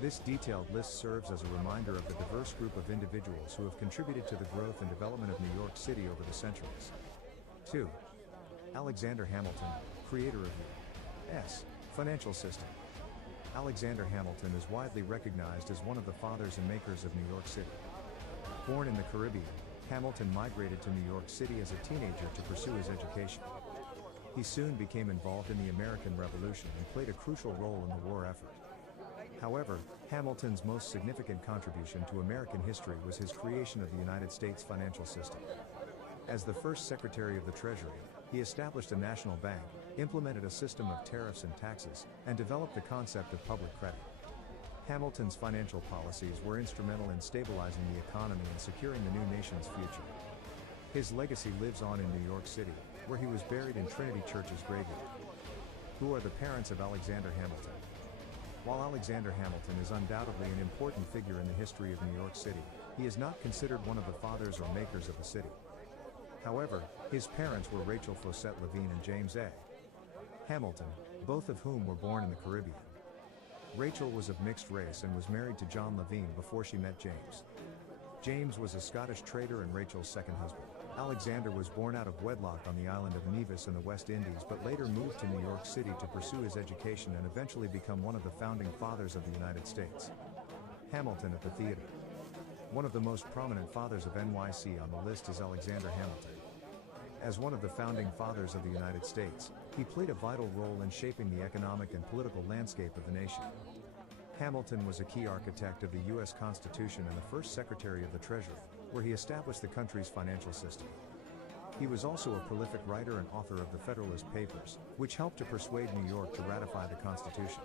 This detailed list serves as a reminder of the diverse group of individuals who have contributed to the growth and development of New York City over the centuries. 2. Alexander Hamilton, creator of the U.S. financial system. Alexander Hamilton is widely recognized as one of the fathers and makers of New York City. Born in the Caribbean, Hamilton migrated to New York City as a teenager to pursue his education. He soon became involved in the American Revolution and played a crucial role in the war effort. However, Hamilton's most significant contribution to American history was his creation of the United States financial system. As the first Secretary of the Treasury, he established a national bank, implemented a system of tariffs and taxes, and developed the concept of public credit. Hamilton's financial policies were instrumental in stabilizing the economy and securing the new nation's future. His legacy lives on in New York City, where he was buried in Trinity Church's graveyard. Who are the parents of Alexander Hamilton? While Alexander Hamilton is undoubtedly an important figure in the history of New York City, he is not considered one of the fathers or makers of the city. However, his parents were Rachel Fossett Levine and James A. Hamilton, both of whom were born in the Caribbean. Rachel was of mixed race and was married to John Levine before she met James. James was a Scottish trader and Rachel's second husband. Alexander was born out of wedlock on the island of Nevis in the West Indies but later moved to New York City to pursue his education and eventually become one of the founding fathers of the United States. Hamilton at the theater. One of the most prominent fathers of NYC on the list is Alexander Hamilton. As one of the founding fathers of the United States, he played a vital role in shaping the economic and political landscape of the nation. Hamilton was a key architect of the U.S. Constitution and the first Secretary of the Treasury, where he established the country's financial system. He was also a prolific writer and author of the Federalist Papers, which helped to persuade New York to ratify the Constitution.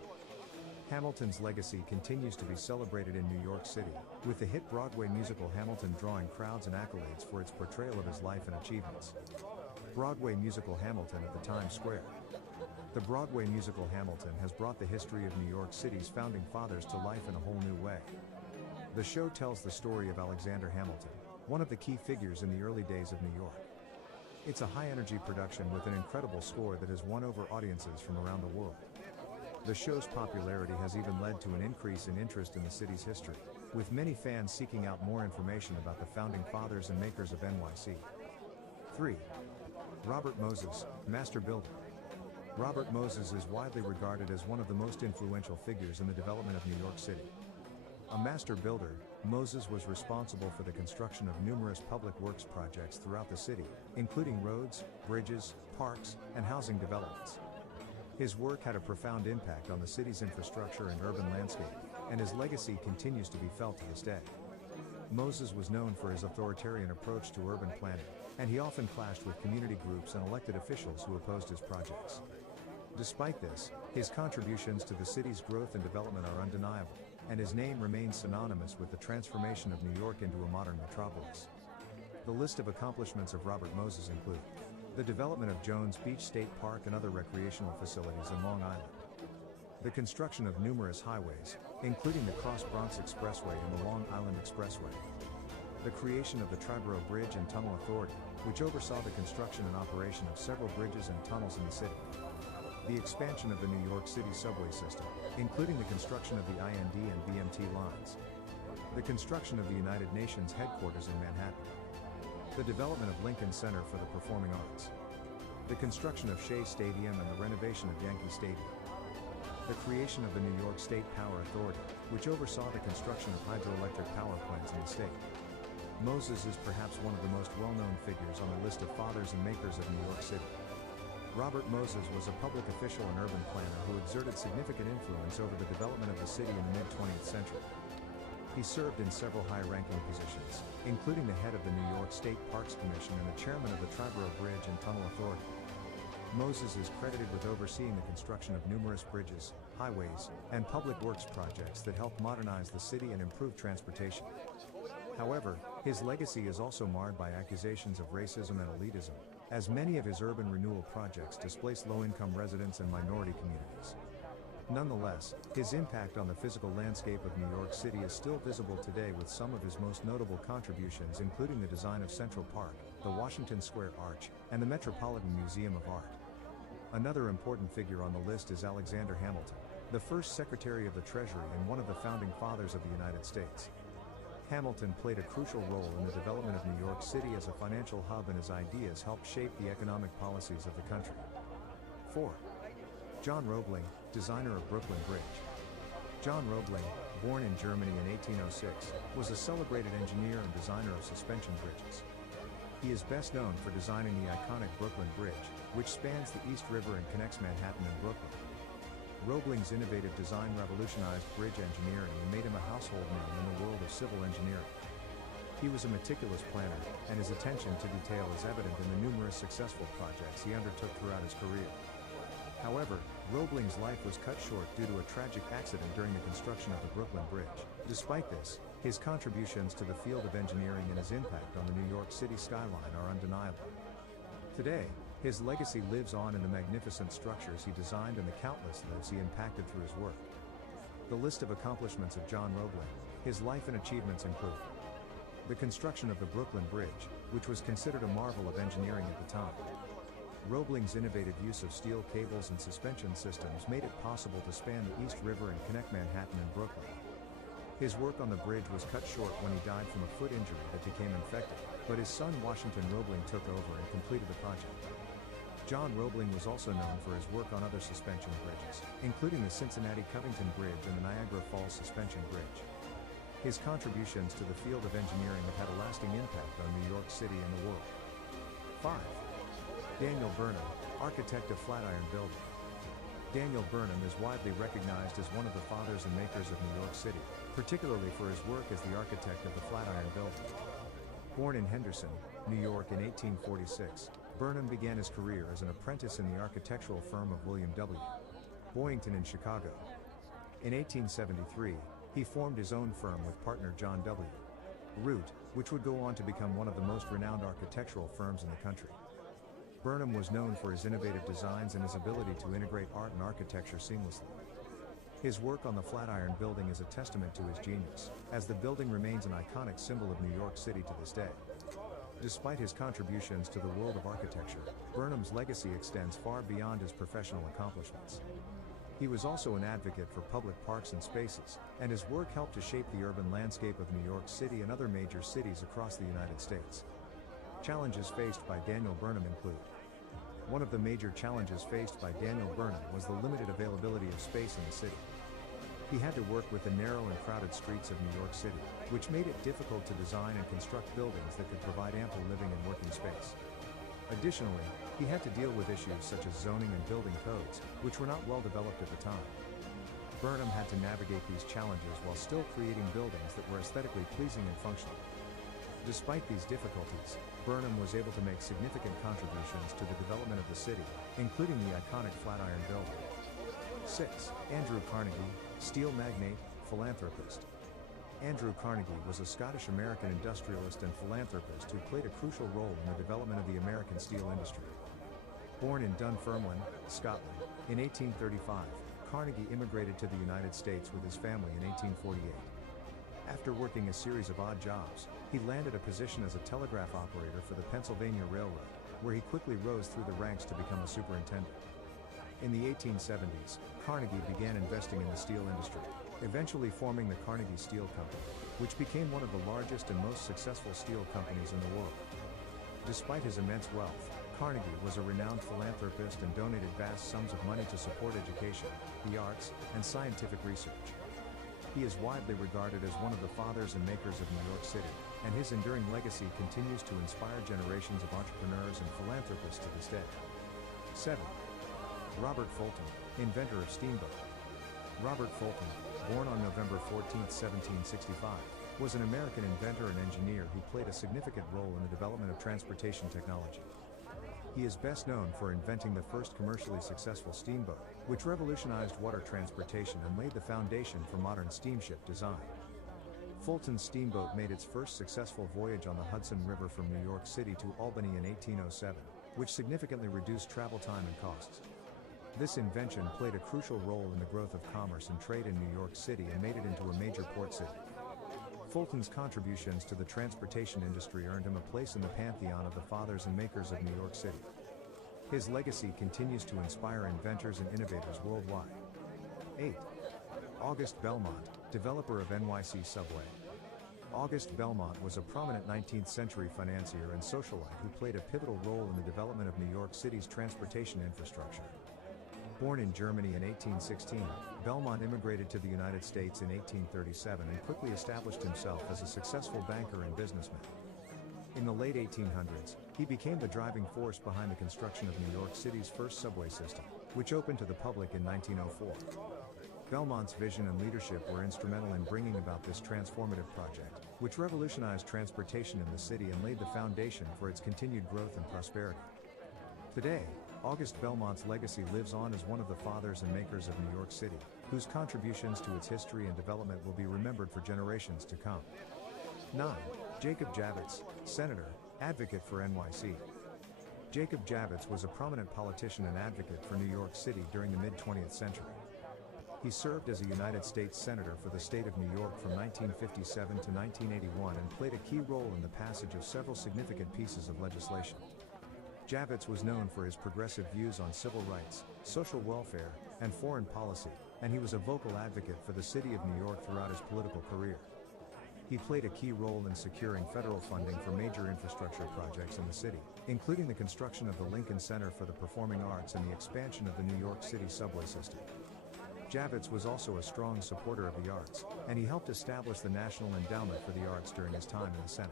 Hamilton's legacy continues to be celebrated in New York City, with the hit Broadway musical Hamilton drawing crowds and accolades for its portrayal of his life and achievements. Broadway musical Hamilton at the Times Square. The Broadway musical Hamilton has brought the history of New York City's founding fathers to life in a whole new way. The show tells the story of Alexander Hamilton, one of the key figures in the early days of New York. It's a high-energy production with an incredible score that has won over audiences from around the world. The show's popularity has even led to an increase in interest in the city's history, with many fans seeking out more information about the founding fathers and makers of NYC. 3. Robert Moses, Master Builder. Robert Moses is widely regarded as one of the most influential figures in the development of New York City. A master builder, Moses was responsible for the construction of numerous public works projects throughout the city, including roads, bridges, parks, and housing developments. His work had a profound impact on the city's infrastructure and urban landscape, and his legacy continues to be felt to this day. Moses was known for his authoritarian approach to urban planning, and he often clashed with community groups and elected officials who opposed his projects. Despite this, his contributions to the city's growth and development are undeniable, and his name remains synonymous with the transformation of New York into a modern metropolis. The list of accomplishments of Robert Moses include the development of Jones Beach State Park and other recreational facilities in Long Island, the construction of numerous highways, including the Cross Bronx Expressway and the Long Island Expressway, the creation of the Triborough Bridge and Tunnel Authority, which oversaw the construction and operation of several bridges and tunnels in the city, the expansion of the New York City subway system, including the construction of the IND and BMT lines, the construction of the United Nations headquarters in Manhattan, the development of Lincoln Center for the Performing Arts, the construction of Shea Stadium and the renovation of Yankee Stadium, the creation of the New York State Power Authority, which oversaw the construction of hydroelectric power plants in the state. Moses is perhaps one of the most well-known figures on the list of fathers and makers of New York City. Robert Moses was a public official and urban planner who exerted significant influence over the development of the city in the mid-20th century. He served in several high-ranking positions, including the head of the New York State Parks Commission and the chairman of the Triborough Bridge and Tunnel Authority. Moses is credited with overseeing the construction of numerous bridges, highways, and public works projects that helped modernize the city and improve transportation. However, his legacy is also marred by accusations of racism and elitism, as many of his urban renewal projects displaced low-income residents and minority communities. Nonetheless, his impact on the physical landscape of New York City is still visible today, with some of his most notable contributions including the design of Central Park, the Washington Square Arch, and the Metropolitan Museum of Art. Another important figure on the list is Alexander Hamilton, the first Secretary of the Treasury and one of the founding fathers of the United States. Hamilton played a crucial role in the development of New York City as a financial hub, and his ideas helped shape the economic policies of the country. 4. John Roebling, designer of Brooklyn Bridge. John Roebling, born in Germany in 1806, was a celebrated engineer and designer of suspension bridges. He is best known for designing the iconic Brooklyn Bridge, which spans the East River and connects Manhattan and Brooklyn. Roebling's innovative design revolutionized bridge engineering and made him a household name in the world of civil engineering. He was a meticulous planner, and his attention to detail is evident in the numerous successful projects he undertook throughout his career. However, Roebling's life was cut short due to a tragic accident during the construction of the Brooklyn Bridge. Despite this, his contributions to the field of engineering and his impact on the New York City skyline are undeniable. Today, his legacy lives on in the magnificent structures he designed and the countless lives he impacted through his work. The list of accomplishments of John Roebling, his life and achievements include the construction of the Brooklyn Bridge, which was considered a marvel of engineering at the time. Roebling's innovative use of steel cables and suspension systems made it possible to span the East River and connect Manhattan and Brooklyn. His work on the bridge was cut short when he died from a foot injury that became infected, but his son Washington Roebling took over and completed the project. John Roebling was also known for his work on other suspension bridges, including the Cincinnati-Covington Bridge and the Niagara Falls Suspension Bridge. His contributions to the field of engineering have had a lasting impact on New York City and the world. 5. Daniel Burnham, architect of Flatiron Building. Daniel Burnham is widely recognized as one of the fathers and makers of New York City, particularly for his work as the architect of the Flatiron Building. Born in Henderson, New York in 1846, Burnham began his career as an apprentice in the architectural firm of William W. Boyington in Chicago. In 1873, he formed his own firm with partner John W. Root, which would go on to become one of the most renowned architectural firms in the country. Burnham was known for his innovative designs and his ability to integrate art and architecture seamlessly. His work on the Flatiron Building is a testament to his genius, as the building remains an iconic symbol of New York City to this day. Despite his contributions to the world of architecture, Burnham's legacy extends far beyond his professional accomplishments. He was also an advocate for public parks and spaces, and his work helped to shape the urban landscape of New York City and other major cities across the United States. Challenges faced by Daniel Burnham include: one of the major challenges faced by Daniel Burnham was the limited availability of space in the city. He had to work with the narrow and crowded streets of New York City, which made it difficult to design and construct buildings that could provide ample living and working space. Additionally, he had to deal with issues such as zoning and building codes, which were not well developed at the time. Burnham had to navigate these challenges while still creating buildings that were aesthetically pleasing and functional. Despite these difficulties, Burnham was able to make significant contributions to the development of the city, including the iconic Flatiron Building. 6. Andrew Carnegie, steel magnate, philanthropist. Andrew Carnegie was a Scottish-American industrialist and philanthropist who played a crucial role in the development of the American steel industry. Born in Dunfermline, Scotland, in 1835, Carnegie immigrated to the United States with his family in 1848. After working a series of odd jobs, he landed a position as a telegraph operator for the Pennsylvania Railroad, where he quickly rose through the ranks to become a superintendent. In the 1870s, Carnegie began investing in the steel industry, eventually forming the Carnegie Steel Company, which became one of the largest and most successful steel companies in the world. Despite his immense wealth, Carnegie was a renowned philanthropist and donated vast sums of money to support education, the arts, and scientific research. He is widely regarded as one of the fathers and makers of New York City, and his enduring legacy continues to inspire generations of entrepreneurs and philanthropists to this day. 7. Robert Fulton, inventor of steamboat. Robert Fulton, born on November 14, 1765, was an American inventor and engineer who played a significant role in the development of transportation technology. He is best known for inventing the first commercially successful steamboat, which revolutionized water transportation and laid the foundation for modern steamship design. Fulton's steamboat made its first successful voyage on the Hudson River from New York City to Albany in 1807, which significantly reduced travel time and costs. This invention played a crucial role in the growth of commerce and trade in New York City and made it into a major port city. Fulton's contributions to the transportation industry earned him a place in the pantheon of the fathers and makers of New York City. His legacy continues to inspire inventors and innovators worldwide. 8. Auguste Belmont, developer of NYC Subway. Auguste Belmont was a prominent 19th century financier and socialite who played a pivotal role in the development of New York City's transportation infrastructure. Born in Germany in 1816, Belmont immigrated to the United States in 1837 and quickly established himself as a successful banker and businessman. In the late 1800s, he became the driving force behind the construction of New York City's first subway system, which opened to the public in 1904. Belmont's vision and leadership were instrumental in bringing about this transformative project, which revolutionized transportation in the city and laid the foundation for its continued growth and prosperity. Today, Auguste Belmont's legacy lives on as one of the fathers and makers of New York City, whose contributions to its history and development will be remembered for generations to come. 9. Jacob Javits, Senator, Advocate for NYC. Jacob Javits was a prominent politician and advocate for New York City during the mid-20th century. He served as a United States Senator for the state of New York from 1957 to 1981 and played a key role in the passage of several significant pieces of legislation. Javits was known for his progressive views on civil rights, social welfare, and foreign policy, and he was a vocal advocate for the city of New York throughout his political career. He played a key role in securing federal funding for major infrastructure projects in the city, including the construction of the Lincoln Center for the Performing Arts and the expansion of the New York City subway system. Javits was also a strong supporter of the arts, and he helped establish the National Endowment for the Arts during his time in the Senate.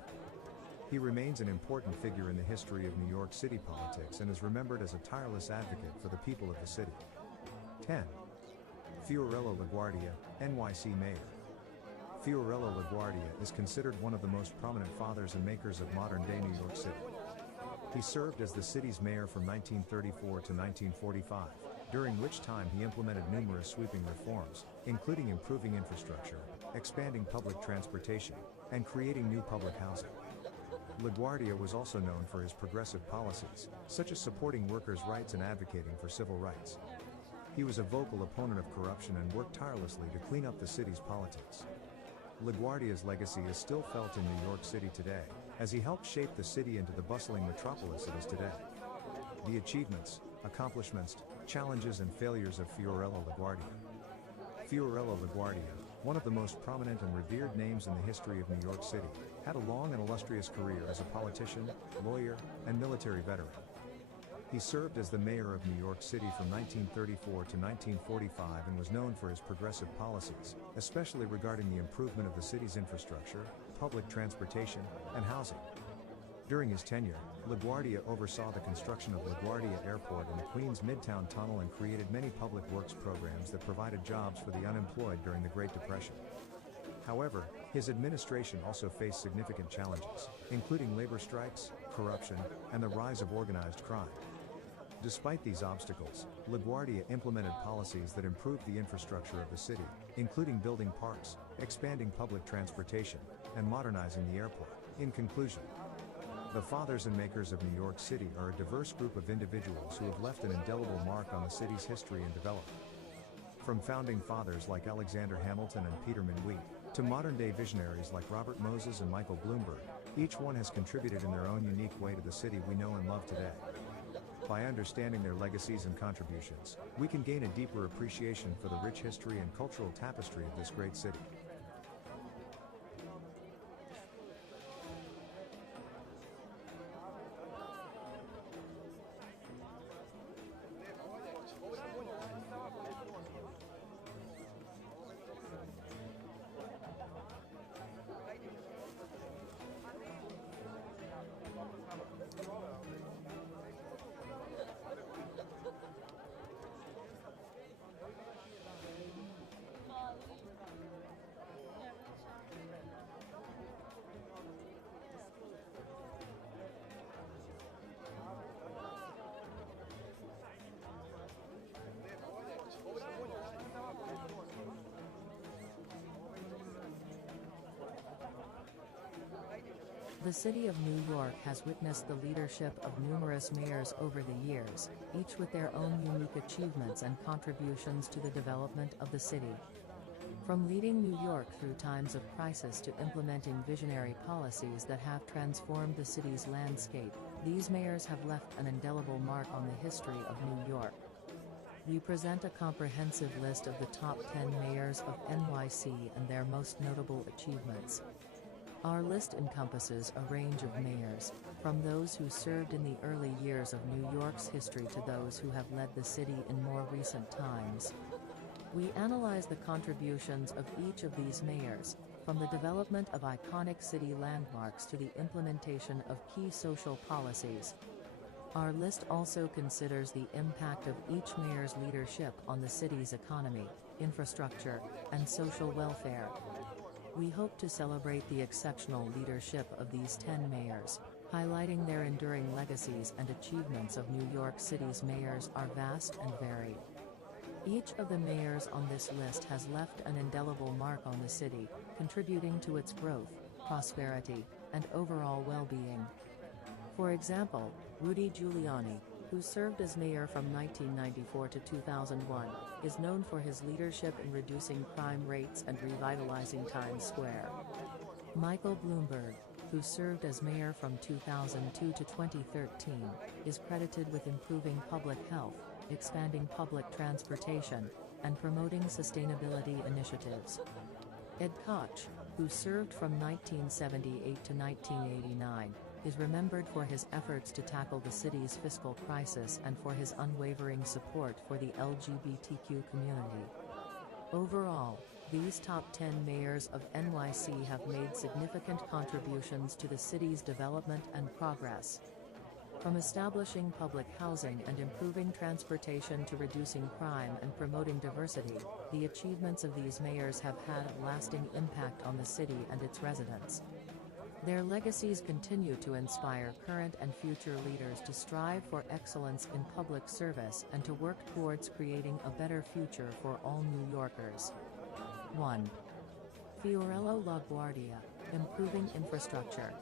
He remains an important figure in the history of New York City politics and is remembered as a tireless advocate for the people of the city. 10. Fiorello LaGuardia, NYC Mayor. Fiorello LaGuardia is considered one of the most prominent fathers and makers of modern-day New York City. He served as the city's mayor from 1934 to 1945, during which time he implemented numerous sweeping reforms, including improving infrastructure, expanding public transportation, and creating new public housing. LaGuardia was also known for his progressive policies, such as supporting workers' rights and advocating for civil rights. He was a vocal opponent of corruption and worked tirelessly to clean up the city's politics. LaGuardia's legacy is still felt in New York City today, as he helped shape the city into the bustling metropolis it is today. The achievements, accomplishments, challenges and failures of Fiorello LaGuardia. Fiorello LaGuardia, one of the most prominent and revered names in the history of New York City, had a long and illustrious career as a politician, lawyer, and military veteran. He served as the mayor of New York City from 1934 to 1945 and was known for his progressive policies, especially regarding the improvement of the city's infrastructure, public transportation, and housing. During his tenure, LaGuardia oversaw the construction of LaGuardia Airport and the Queens Midtown Tunnel and created many public works programs that provided jobs for the unemployed during the Great Depression. However, his administration also faced significant challenges, including labor strikes, corruption, and the rise of organized crime. Despite these obstacles, LaGuardia implemented policies that improved the infrastructure of the city, including building parks, expanding public transportation, and modernizing the airport. In conclusion, the fathers and makers of New York City are a diverse group of individuals who have left an indelible mark on the city's history and development. From founding fathers like Alexander Hamilton and Peter Minuit, to modern-day visionaries like Robert Moses and Michael Bloomberg, each one has contributed in their own unique way to the city we know and love today. By understanding their legacies and contributions, we can gain a deeper appreciation for the rich history and cultural tapestry of this great city. The city of New York has witnessed the leadership of numerous mayors over the years, each with their own unique achievements and contributions to the development of the city. From leading New York through times of crisis to implementing visionary policies that have transformed the city's landscape, these mayors have left an indelible mark on the history of New York. We present a comprehensive list of the top 10 mayors of NYC and their most notable achievements. Our list encompasses a range of mayors, from those who served in the early years of New York's history to those who have led the city in more recent times. We analyze the contributions of each of these mayors, from the development of iconic city landmarks to the implementation of key social policies. Our list also considers the impact of each mayor's leadership on the city's economy, infrastructure, and social welfare. We hope to celebrate the exceptional leadership of these 10 mayors, highlighting their enduring legacies and achievements of New York City's mayors are vast and varied. Each of the mayors on this list has left an indelible mark on the city, contributing to its growth, prosperity, and overall well-being. For example, Rudy Giuliani, who served as mayor from 1994 to 2001, is known for his leadership in reducing crime rates and revitalizing Times Square. Michael Bloomberg, who served as mayor from 2002 to 2013, is credited with improving public health, expanding public transportation, and promoting sustainability initiatives. Ed Koch, who served from 1978 to 1989, is remembered for his efforts to tackle the city's fiscal crisis and for his unwavering support for the LGBTQ community. Overall, these top 10 mayors of NYC have made significant contributions to the city's development and progress. From establishing public housing and improving transportation to reducing crime and promoting diversity, the achievements of these mayors have had a lasting impact on the city and its residents. Their legacies continue to inspire current and future leaders to strive for excellence in public service and to work towards creating a better future for all New Yorkers. 1. Fiorello LaGuardia, improving infrastructure.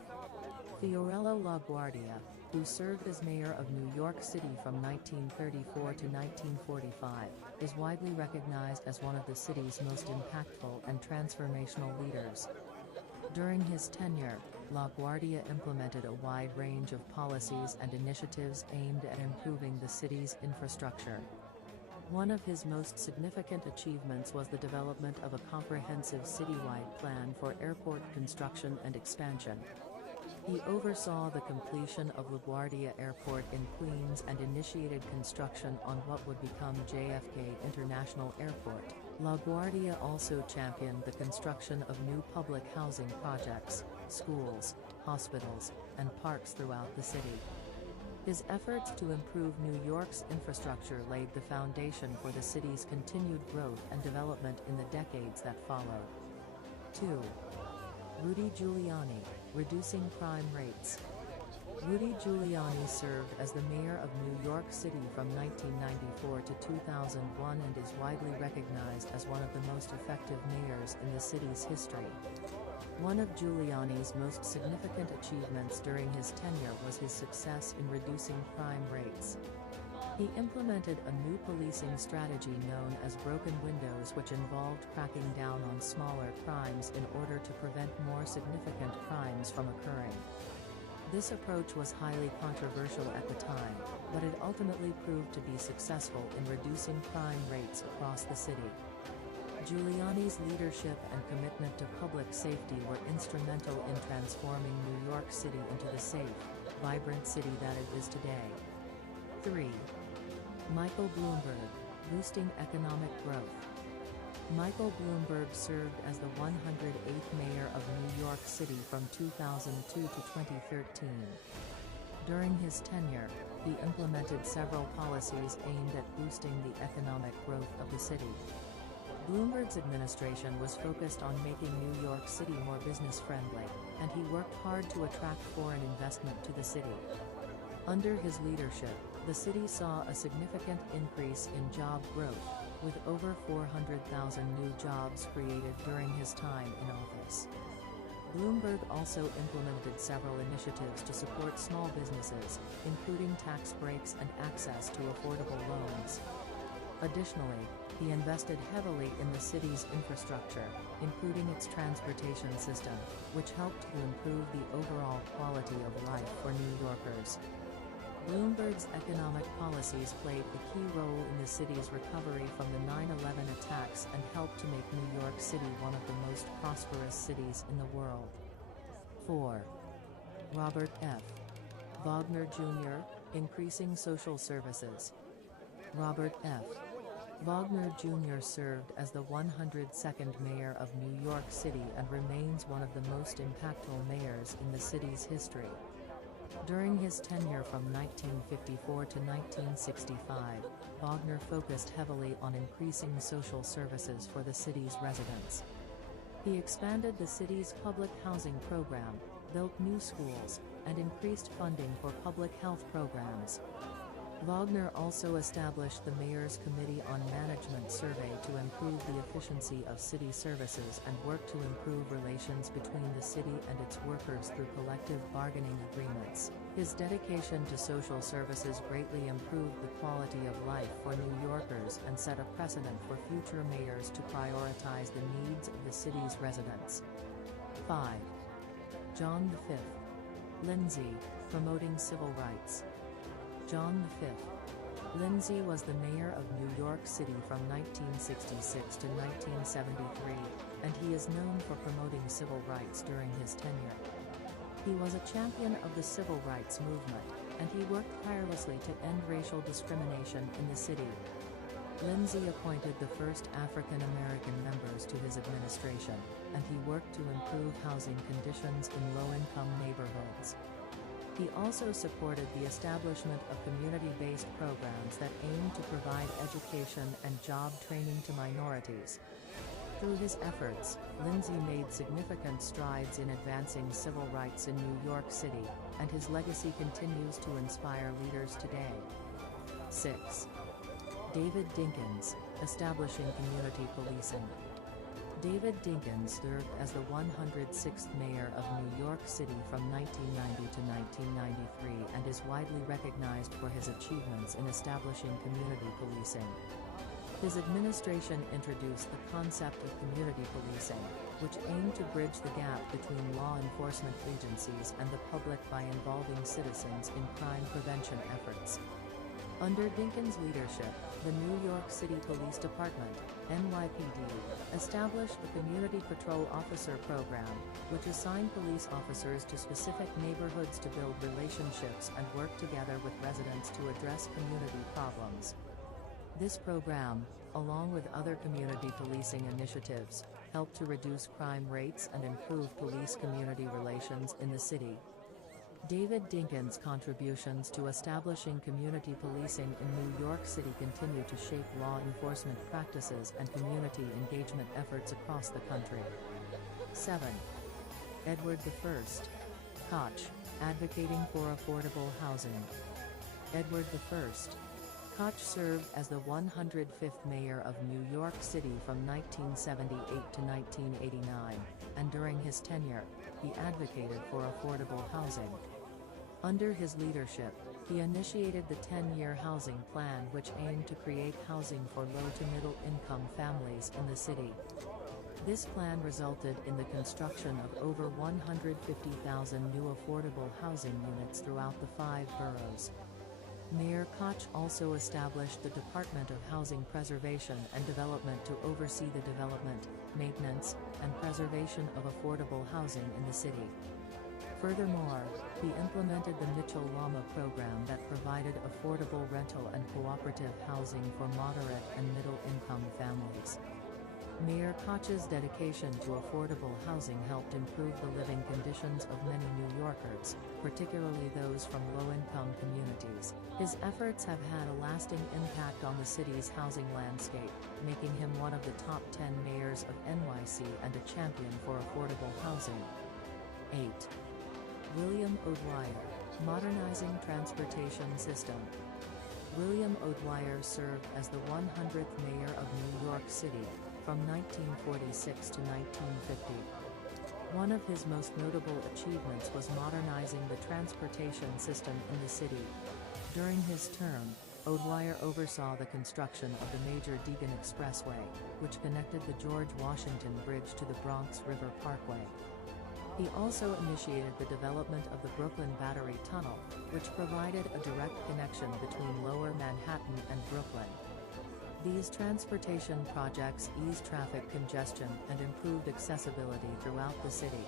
Fiorello LaGuardia, who served as mayor of New York City from 1934 to 1945, is widely recognized as one of the city's most impactful and transformational leaders. During his tenure, LaGuardia implemented a wide range of policies and initiatives aimed at improving the city's infrastructure. One of his most significant achievements was the development of a comprehensive citywide plan for airport construction and expansion. He oversaw the completion of LaGuardia Airport in Queens and initiated construction on what would become JFK International Airport. LaGuardia also championed the construction of new public housing projects, schools, hospitals, and parks throughout the city. His efforts to improve New York's infrastructure laid the foundation for the city's continued growth and development in the decades that followed. 2. Rudy Giuliani, reducing crime rates. Rudy Giuliani served as the mayor of New York City from 1994 to 2001 and is widely recognized as one of the most effective mayors in the city's history. One of Giuliani's most significant achievements during his tenure was his success in reducing crime rates. He implemented a new policing strategy known as broken windows, which involved cracking down on smaller crimes in order to prevent more significant crimes from occurring. This approach was highly controversial at the time, but it ultimately proved to be successful in reducing crime rates across the city. Giuliani's leadership and commitment to public safety were instrumental in transforming New York City into the safe, vibrant city that it is today. 3. Michael Bloomberg, boosting economic growth. Michael Bloomberg served as the 108th mayor of New York City from 2002 to 2013. During his tenure, he implemented several policies aimed at boosting the economic growth of the city. Bloomberg's administration was focused on making New York City more business-friendly, and he worked hard to attract foreign investment to the city. Under his leadership, the city saw a significant increase in job growth, with over 400,000 new jobs created during his time in office. Bloomberg also implemented several initiatives to support small businesses, including tax breaks and access to affordable loans. Additionally, he invested heavily in the city's infrastructure, including its transportation system, which helped to improve the overall quality of life for New Yorkers. Bloomberg's economic policies played a key role in the city's recovery from the 9/11 attacks and helped to make New York City one of the most prosperous cities in the world. 4. Robert F. Wagner Jr., increasing social services. Robert F. Wagner Jr. served as the 102nd mayor of New York City and remains one of the most impactful mayors in the city's history. During his tenure from 1954 to 1965, Wagner focused heavily on increasing social services for the city's residents. He expanded the city's public housing program, built new schools, and increased funding for public health programs. Wagner also established the Mayor's Committee on Management survey to improve the efficiency of city services and worked to improve relations between the city and its workers through collective bargaining agreements. His dedication to social services greatly improved the quality of life for New Yorkers and set a precedent for future mayors to prioritize the needs of the city's residents. 5. John V. Lindsay, promoting civil rights. John V. Lindsay was the mayor of New York City from 1966 to 1973, and he is known for promoting civil rights during his tenure. He was a champion of the civil rights movement, and he worked tirelessly to end racial discrimination in the city. Lindsay appointed the first African American members to his administration, and he worked to improve housing conditions in low-income neighborhoods. He also supported the establishment of community-based programs that aim to provide education and job training to minorities. Through his efforts, Lindsay made significant strides in advancing civil rights in New York City, and his legacy continues to inspire leaders today. 6. David Dinkins, establishing community policing. David Dinkins served as the 106th mayor of New York City from 1990 to 1993 and is widely recognized for his achievements in establishing community policing. His administration introduced the concept of community policing, which aimed to bridge the gap between law enforcement agencies and the public by involving citizens in crime prevention efforts. Under Dinkins' leadership, the New York City Police Department, NYPD, established the Community Patrol Officer Program, which assigned police officers to specific neighborhoods to build relationships and work together with residents to address community problems. This program, along with other community policing initiatives, helped to reduce crime rates and improve police-community relations in the city. David Dinkins' contributions to establishing community policing in New York City continue to shape law enforcement practices and community engagement efforts across the country. 7. Edward I. Koch, advocating for affordable housing. Edward I. Koch served as the 105th mayor of New York City from 1978 to 1989, and during his tenure, he advocated for affordable housing. Under his leadership, he initiated the 10-year housing plan which aimed to create housing for low to middle income families in the city. This plan resulted in the construction of over 150,000 new affordable housing units throughout the 5 boroughs. Mayor Koch also established the Department of Housing Preservation and Development to oversee the development, maintenance, and preservation of affordable housing in the city. Furthermore, he implemented the Mitchell-Lama program that provided affordable rental and cooperative housing for moderate and middle-income families. Mayor Koch's dedication to affordable housing helped improve the living conditions of many New Yorkers, particularly those from low-income communities. His efforts have had a lasting impact on the city's housing landscape, making him one of the top 10 mayors of NYC and a champion for affordable housing. 8. William O'Dwyer, modernizing transportation system. William O'Dwyer served as the 100th mayor of New York City, from 1946 to 1950. One of his most notable achievements was modernizing the transportation system in the city. During his term, O'Dwyer oversaw the construction of the major Deegan Expressway, which connected the George Washington Bridge to the Bronx River Parkway. He also initiated the development of the Brooklyn Battery Tunnel, which provided a direct connection between Lower Manhattan and Brooklyn. These transportation projects eased traffic congestion and improved accessibility throughout the city.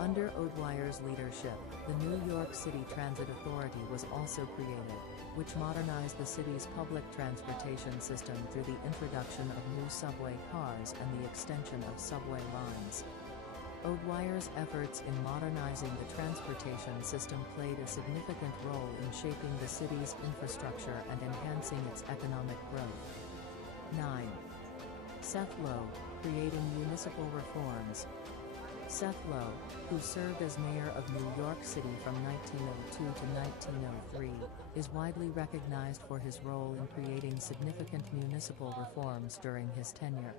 Under O'Dwyer's leadership, the New York City Transit Authority was also created, which modernized the city's public transportation system through the introduction of new subway cars and the extension of subway lines. O'Dwyer's efforts in modernizing the transportation system played a significant role in shaping the city's infrastructure and enhancing its economic growth. 9. Seth Low, creating municipal reforms. Seth Low, who served as mayor of New York City from 1902 to 1903, is widely recognized for his role in creating significant municipal reforms during his tenure.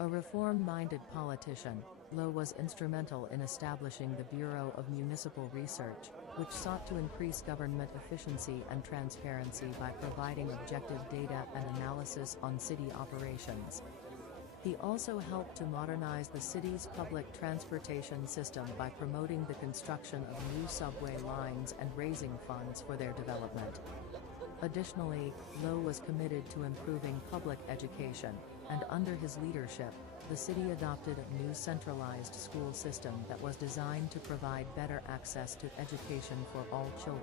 A reform-minded politician, Low was instrumental in establishing the Bureau of Municipal Research, which sought to increase government efficiency and transparency by providing objective data and analysis on city operations. He also helped to modernize the city's public transportation system by promoting the construction of new subway lines and raising funds for their development. Additionally, Low was committed to improving public education, and under his leadership, the city adopted a new centralized school system that was designed to provide better access to education for all children.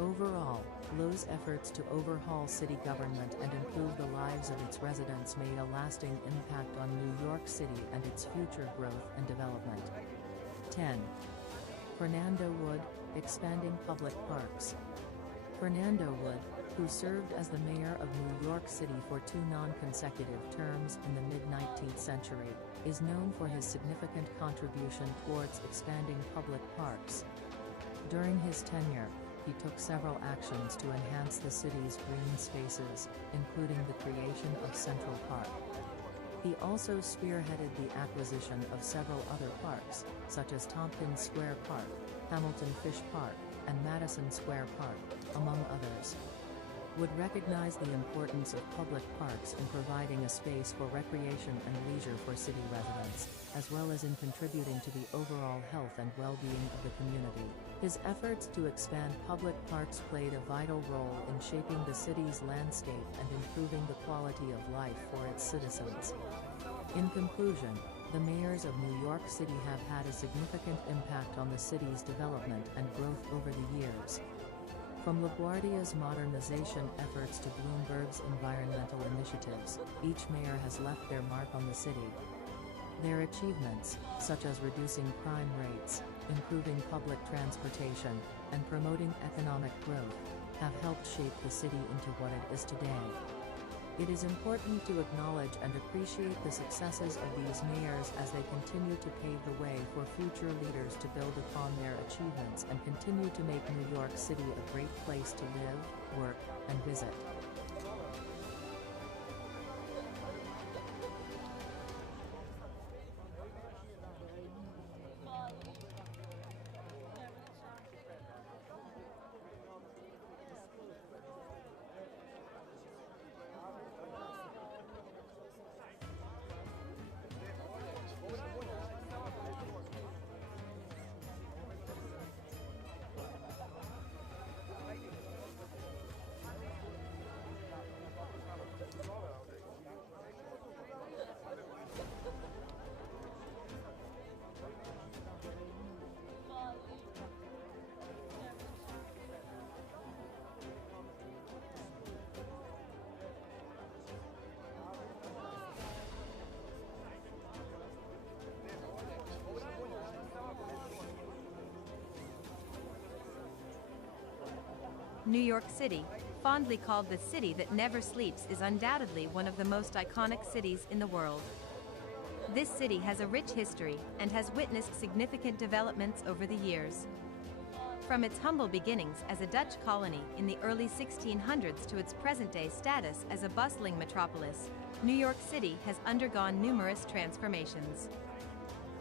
Overall, Low's efforts to overhaul city government and improve the lives of its residents made a lasting impact on New York City and its future growth and development. 10. Fernando Wood, expanding public parks. Fernando Wood, who served as the mayor of New York City for 2 non-consecutive terms in the mid-19th century, is known for his significant contribution towards expanding public parks. During his tenure, he took several actions to enhance the city's green spaces, including the creation of Central Park. He also spearheaded the acquisition of several other parks, such as Tompkins Square Park, Hamilton Fish Park, and Madison Square Park, among others. Would recognize the importance of public parks in providing a space for recreation and leisure for city residents, as well as in contributing to the overall health and well-being of the community. His efforts to expand public parks played a vital role in shaping the city's landscape and improving the quality of life for its citizens. In conclusion, the mayors of New York City have had a significant impact on the city's development and growth over the years. From LaGuardia's modernization efforts to Bloomberg's environmental initiatives, each mayor has left their mark on the city. Their achievements, such as reducing crime rates, improving public transportation, and promoting economic growth, have helped shape the city into what it is today. It is important to acknowledge and appreciate the successes of these mayors as they continue to pave the way for future leaders to build upon their achievements and continue to make New York City a great place to live, work, and visit. New York City, fondly called the city that never sleeps, is undoubtedly one of the most iconic cities in the world. This city has a rich history and has witnessed significant developments over the years. From its humble beginnings as a Dutch colony in the early 1600s to its present-day status as a bustling metropolis, New York City has undergone numerous transformations.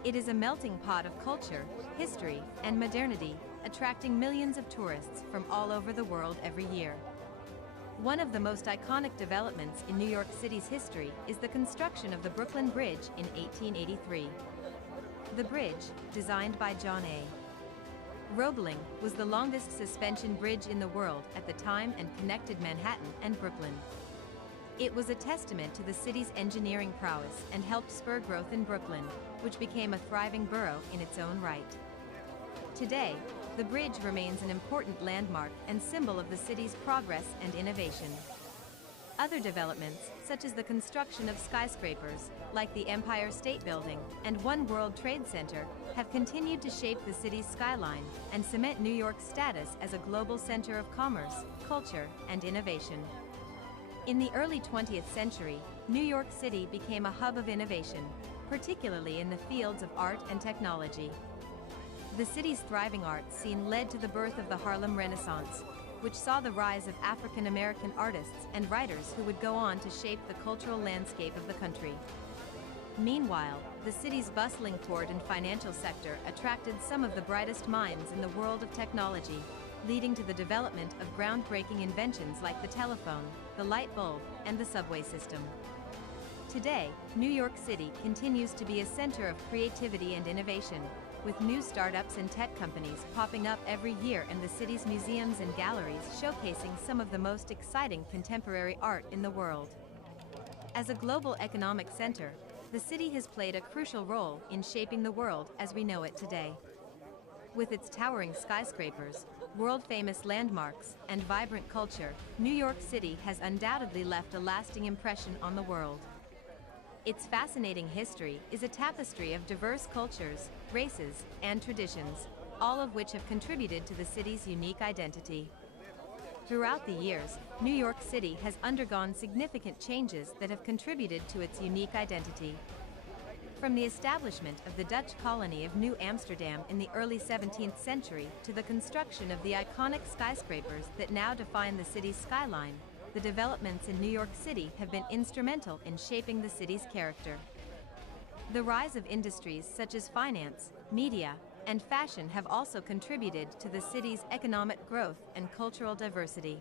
It is a melting pot of culture, history, and modernity, attracting millions of tourists from all over the world every year. One of the most iconic developments in New York City's history is the construction of the Brooklyn Bridge in 1883. The bridge, designed by John A. Roebling, was the longest suspension bridge in the world at the time and connected Manhattan and Brooklyn. It was a testament to the city's engineering prowess and helped spur growth in Brooklyn, which became a thriving borough in its own right. Today, the bridge remains an important landmark and symbol of the city's progress and innovation. Other developments, such as the construction of skyscrapers, like the Empire State Building and One World Trade Center, have continued to shape the city's skyline and cement New York's status as a global center of commerce, culture, and innovation. In the early 20th century, New York City became a hub of innovation, particularly in the fields of art and technology. The city's thriving art scene led to the birth of the Harlem Renaissance, which saw the rise of African American artists and writers who would go on to shape the cultural landscape of the country. Meanwhile, the city's bustling port and financial sector attracted some of the brightest minds in the world of technology, leading to the development of groundbreaking inventions like the telephone, the light bulb, and the subway system. Today, New York City continues to be a center of creativity and innovation, with new startups and tech companies popping up every year and the city's museums and galleries showcasing some of the most exciting contemporary art in the world. As a global economic center, the city has played a crucial role in shaping the world as we know it today. With its towering skyscrapers, world-famous landmarks, and vibrant culture, New York City has undoubtedly left a lasting impression on the world. Its fascinating history is a tapestry of diverse cultures, races, and traditions, all of which have contributed to the city's unique identity. Throughout the years, New York City has undergone significant changes that have contributed to its unique identity. From the establishment of the Dutch colony of New Amsterdam in the early 17th century to the construction of the iconic skyscrapers that now define the city's skyline, the developments in New York City have been instrumental in shaping the city's character. The rise of industries such as finance, media, and fashion have also contributed to the city's economic growth and cultural diversity.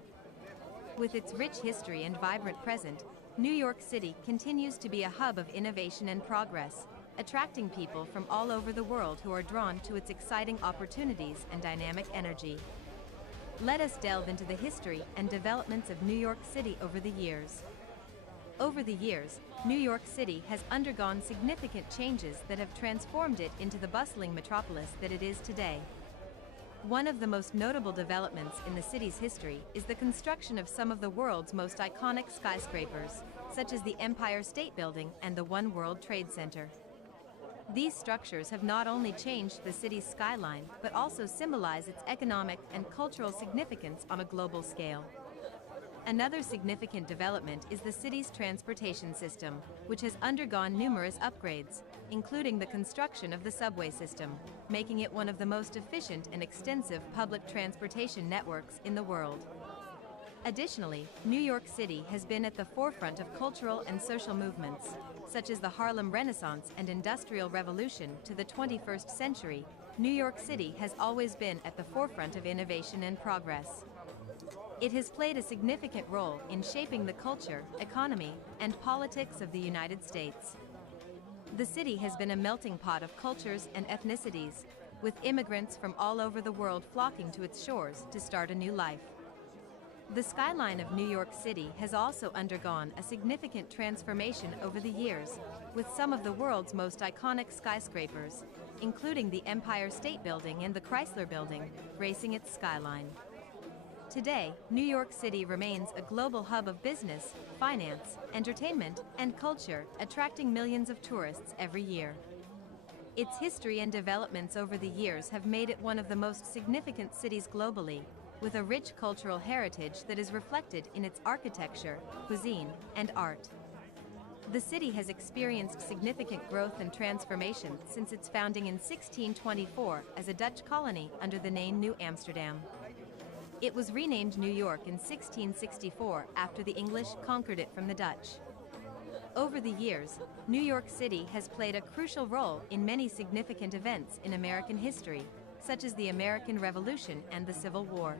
With its rich history and vibrant present, New York City continues to be a hub of innovation and progress, attracting people from all over the world who are drawn to its exciting opportunities and dynamic energy. Let us delve into the history and developments of New York City over the years. Over the years, New York City has undergone significant changes that have transformed it into the bustling metropolis that it is today. One of the most notable developments in the city's history is the construction of some of the world's most iconic skyscrapers, such as the Empire State Building and the One World Trade Center. These structures have not only changed the city's skyline, but also symbolize its economic and cultural significance on a global scale. Another significant development is the city's transportation system, which has undergone numerous upgrades, including the construction of the subway system, making it one of the most efficient and extensive public transportation networks in the world. Additionally, New York City has been at the forefront of cultural and social movements, such as the Harlem Renaissance and Industrial Revolution to the 21st century. New York City has always been at the forefront of innovation and progress. It has played a significant role in shaping the culture, economy, and politics of the United States. The city has been a melting pot of cultures and ethnicities, with immigrants from all over the world flocking to its shores to start a new life. The skyline of New York City has also undergone a significant transformation over the years, with some of the world's most iconic skyscrapers, including the Empire State Building and the Chrysler Building, gracing its skyline. Today, New York City remains a global hub of business, finance, entertainment, and culture, attracting millions of tourists every year. Its history and developments over the years have made it one of the most significant cities globally, with a rich cultural heritage that is reflected in its architecture, cuisine, and art. The city has experienced significant growth and transformation since its founding in 1624 as a Dutch colony under the name New Amsterdam. It was renamed New York in 1664 after the English conquered it from the Dutch. Over the years, New York City has played a crucial role in many significant events in American history, such as the American Revolution and the Civil War.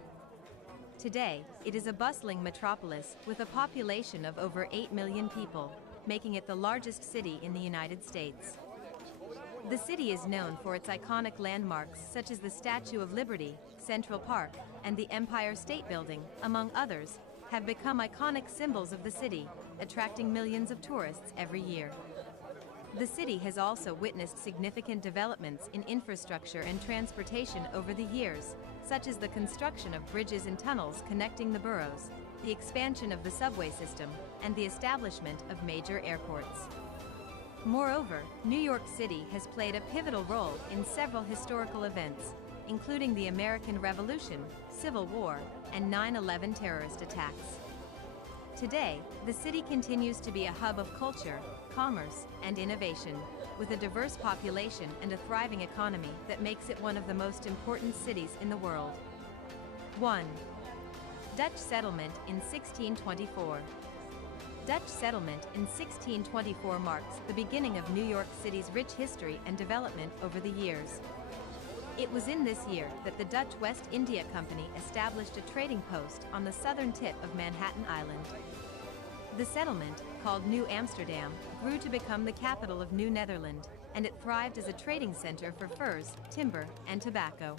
Today, it is a bustling metropolis with a population of over 8 million people, making it the largest city in the United States. The city is known for its iconic landmarks such as the Statue of Liberty, Central Park, and the Empire State Building, among others, have become iconic symbols of the city, attracting millions of tourists every year. The city has also witnessed significant developments in infrastructure and transportation over the years, such as the construction of bridges and tunnels connecting the boroughs, the expansion of the subway system, and the establishment of major airports. Moreover, New York City has played a pivotal role in several historical events, including the American Revolution, Civil War, and 9/11 terrorist attacks. Today, the city continues to be a hub of culture, commerce, and innovation, with a diverse population and a thriving economy that makes it one of the most important cities in the world. 1. Dutch settlement in 1624. Dutch settlement in 1624 marks the beginning of New York City's rich history and development over the years. It was in this year that the Dutch West India Company established a trading post on the southern tip of Manhattan Island. The settlement, called New Amsterdam, grew to become the capital of New Netherland, and it thrived as a trading center for furs, timber, and tobacco.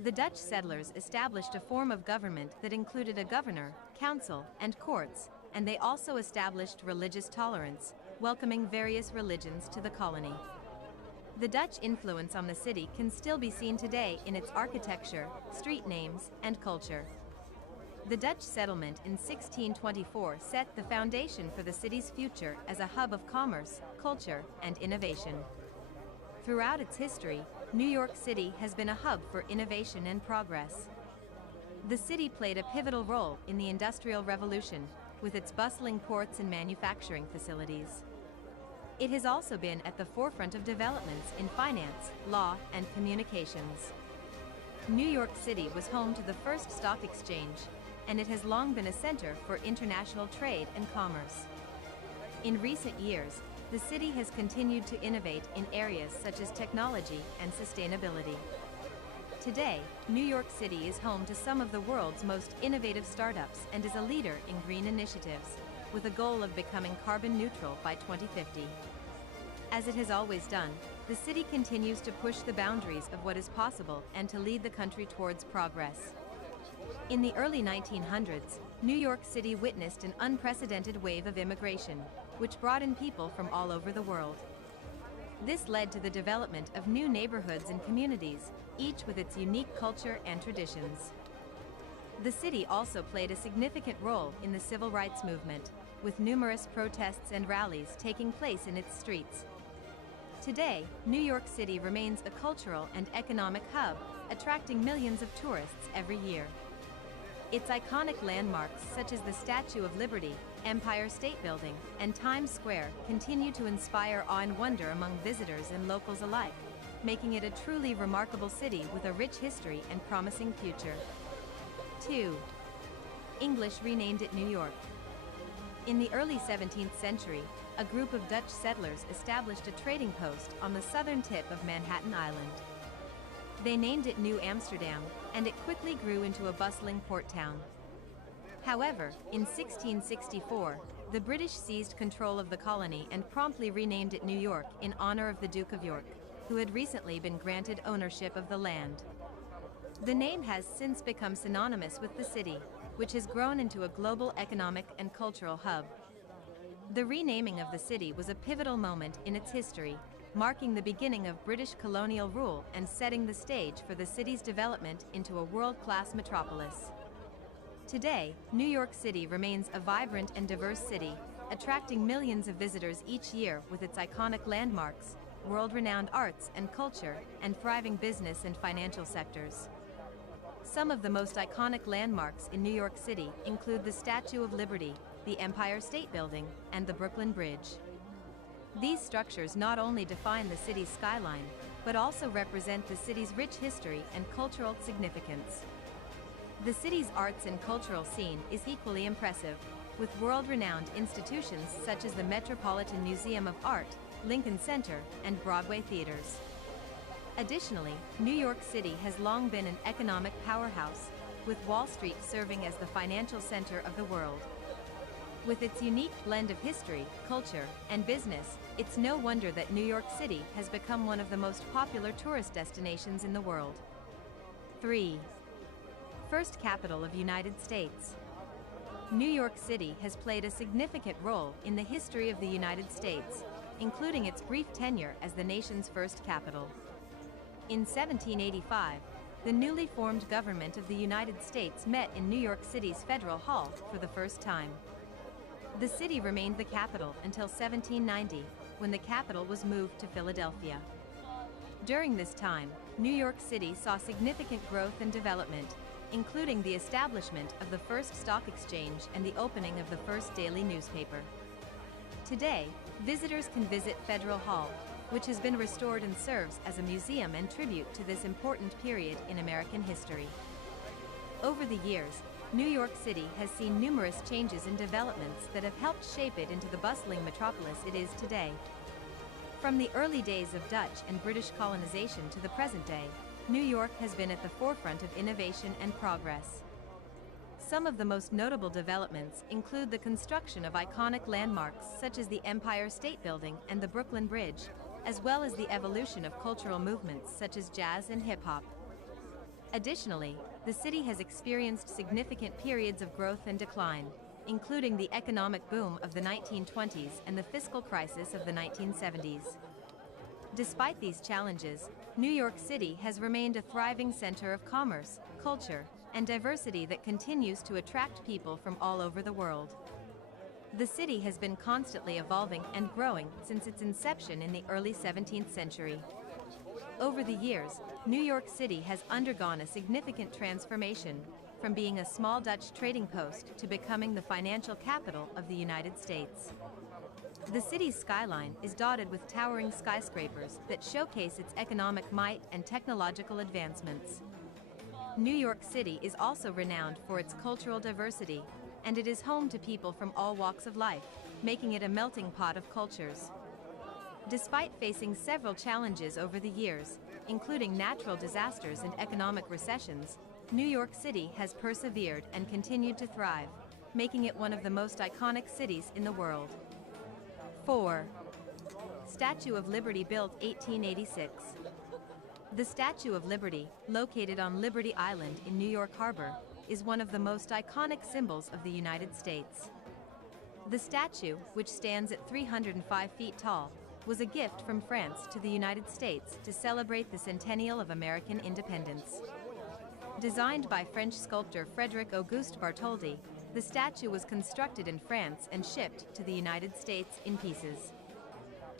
The Dutch settlers established a form of government that included a governor, council, and courts, and they also established religious tolerance, welcoming various religions to the colony. The Dutch influence on the city can still be seen today in its architecture, street names, and culture. The Dutch settlement in 1624 set the foundation for the city's future as a hub of commerce, culture, and innovation. Throughout its history, New York City has been a hub for innovation and progress. The city played a pivotal role in the Industrial Revolution, with its bustling ports and manufacturing facilities. It has also been at the forefront of developments in finance, law, and communications. New York City was home to the first stock exchange, and it has long been a center for international trade and commerce. In recent years, the city has continued to innovate in areas such as technology and sustainability. Today, New York City is home to some of the world's most innovative startups and is a leader in green initiatives, with a goal of becoming carbon neutral by 2050. As it has always done, the city continues to push the boundaries of what is possible and to lead the country towards progress. In the early 1900s, New York City witnessed an unprecedented wave of immigration, which brought in people from all over the world. This led to the development of new neighborhoods and communities, each with its unique culture and traditions. The city also played a significant role in the civil rights movement, with numerous protests and rallies taking place in its streets. Today, New York City remains a cultural and economic hub, attracting millions of tourists every year. Its iconic landmarks such as the Statue of Liberty, Empire State Building, and Times Square continue to inspire awe and wonder among visitors and locals alike, making it a truly remarkable city with a rich history and promising future. 2. English renamed it New York. In the early 17th century, a group of Dutch settlers established a trading post on the southern tip of Manhattan Island. They named it New Amsterdam, and it quickly grew into a bustling port town. However, in 1664, the British seized control of the colony and promptly renamed it New York in honor of the Duke of York, who had recently been granted ownership of the land. The name has since become synonymous with the city, which has grown into a global economic and cultural hub. The renaming of the city was a pivotal moment in its history, marking the beginning of British colonial rule and setting the stage for the city's development into a world-class metropolis. Today, New York City remains a vibrant and diverse city, attracting millions of visitors each year with its iconic landmarks, world-renowned arts and culture, and thriving business and financial sectors. Some of the most iconic landmarks in New York City include the Statue of Liberty, the Empire State Building, and the Brooklyn Bridge. These structures not only define the city's skyline, but also represent the city's rich history and cultural significance. The city's arts and cultural scene is equally impressive, with world-renowned institutions such as the Metropolitan Museum of Art, Lincoln Center, and Broadway theaters. Additionally, New York City has long been an economic powerhouse, with Wall Street serving as the financial center of the world. With its unique blend of history, culture, and business, it's no wonder that New York City has become one of the most popular tourist destinations in the world. 3. First capital of United States. New York City has played a significant role in the history of the United States, including its brief tenure as the nation's first capital. In 1785, the newly formed government of the United States met in New York City's Federal Hall for the first time. The city remained the capital until 1790, when the capital was moved to Philadelphia. During this time, New York City saw significant growth and development, including the establishment of the first stock exchange and the opening of the first daily newspaper. Today, visitors can visit Federal Hall, which has been restored and serves as a museum and tribute to this important period in American history. Over the years, New York City has seen numerous changes and developments that have helped shape it into the bustling metropolis it is today. From the early days of Dutch and British colonization to the present day, New York has been at the forefront of innovation and progress. Some of the most notable developments include the construction of iconic landmarks such as the Empire State Building and the Brooklyn Bridge, as well as the evolution of cultural movements such as jazz and hip-hop. Additionally, the city has experienced significant periods of growth and decline, including the economic boom of the 1920s and the fiscal crisis of the 1970s. Despite these challenges, New York City has remained a thriving center of commerce, culture, and diversity that continues to attract people from all over the world. The city has been constantly evolving and growing since its inception in the early 17th century. Over the years, New York City has undergone a significant transformation, from being a small Dutch trading post to becoming the financial capital of the United States. The city's skyline is dotted with towering skyscrapers that showcase its economic might and technological advancements. New York City is also renowned for its cultural diversity, and it is home to people from all walks of life, making it a melting pot of cultures. Despite facing several challenges over the years, including natural disasters and economic recessions, New York City has persevered and continued to thrive, making it one of the most iconic cities in the world. 4. Statue of Liberty, built 1886. The Statue of Liberty, located on Liberty Island in New York Harbor, is one of the most iconic symbols of the United States. The statue, which stands at 305 feet tall, was a gift from France to the United States to celebrate the centennial of American independence. Designed by French sculptor Frédéric Auguste Bartholdi, the statue was constructed in France and shipped to the United States in pieces.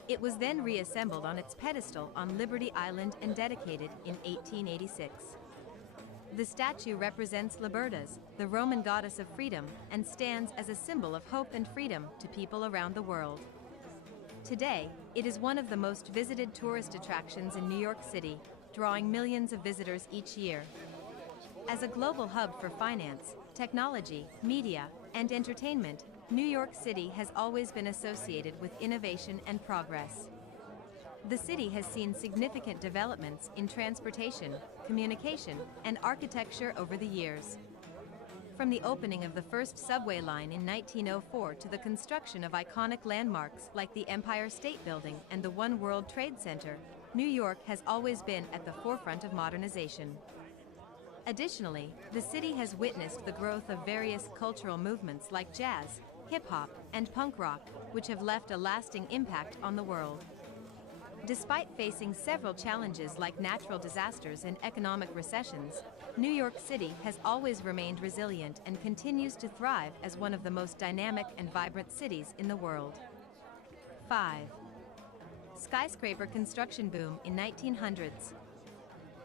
It was then reassembled on its pedestal on Liberty Island and dedicated in 1886. The statue represents Libertas, the Roman goddess of freedom, and stands as a symbol of hope and freedom to people around the world. Today, it is one of the most visited tourist attractions in New York City, drawing millions of visitors each year. As a global hub for finance, technology, media, and entertainment, New York City has always been associated with innovation and progress. The city has seen significant developments in transportation, communication, and architecture over the years. From the opening of the first subway line in 1904 to the construction of iconic landmarks like the Empire State Building and the One World Trade Center, New York has always been at the forefront of modernization. Additionally, the city has witnessed the growth of various cultural movements like jazz, hip-hop, and punk rock, which have left a lasting impact on the world. Despite facing several challenges like natural disasters and economic recessions, New York City has always remained resilient and continues to thrive as one of the most dynamic and vibrant cities in the world. 5. Skyscraper construction boom in 1900s.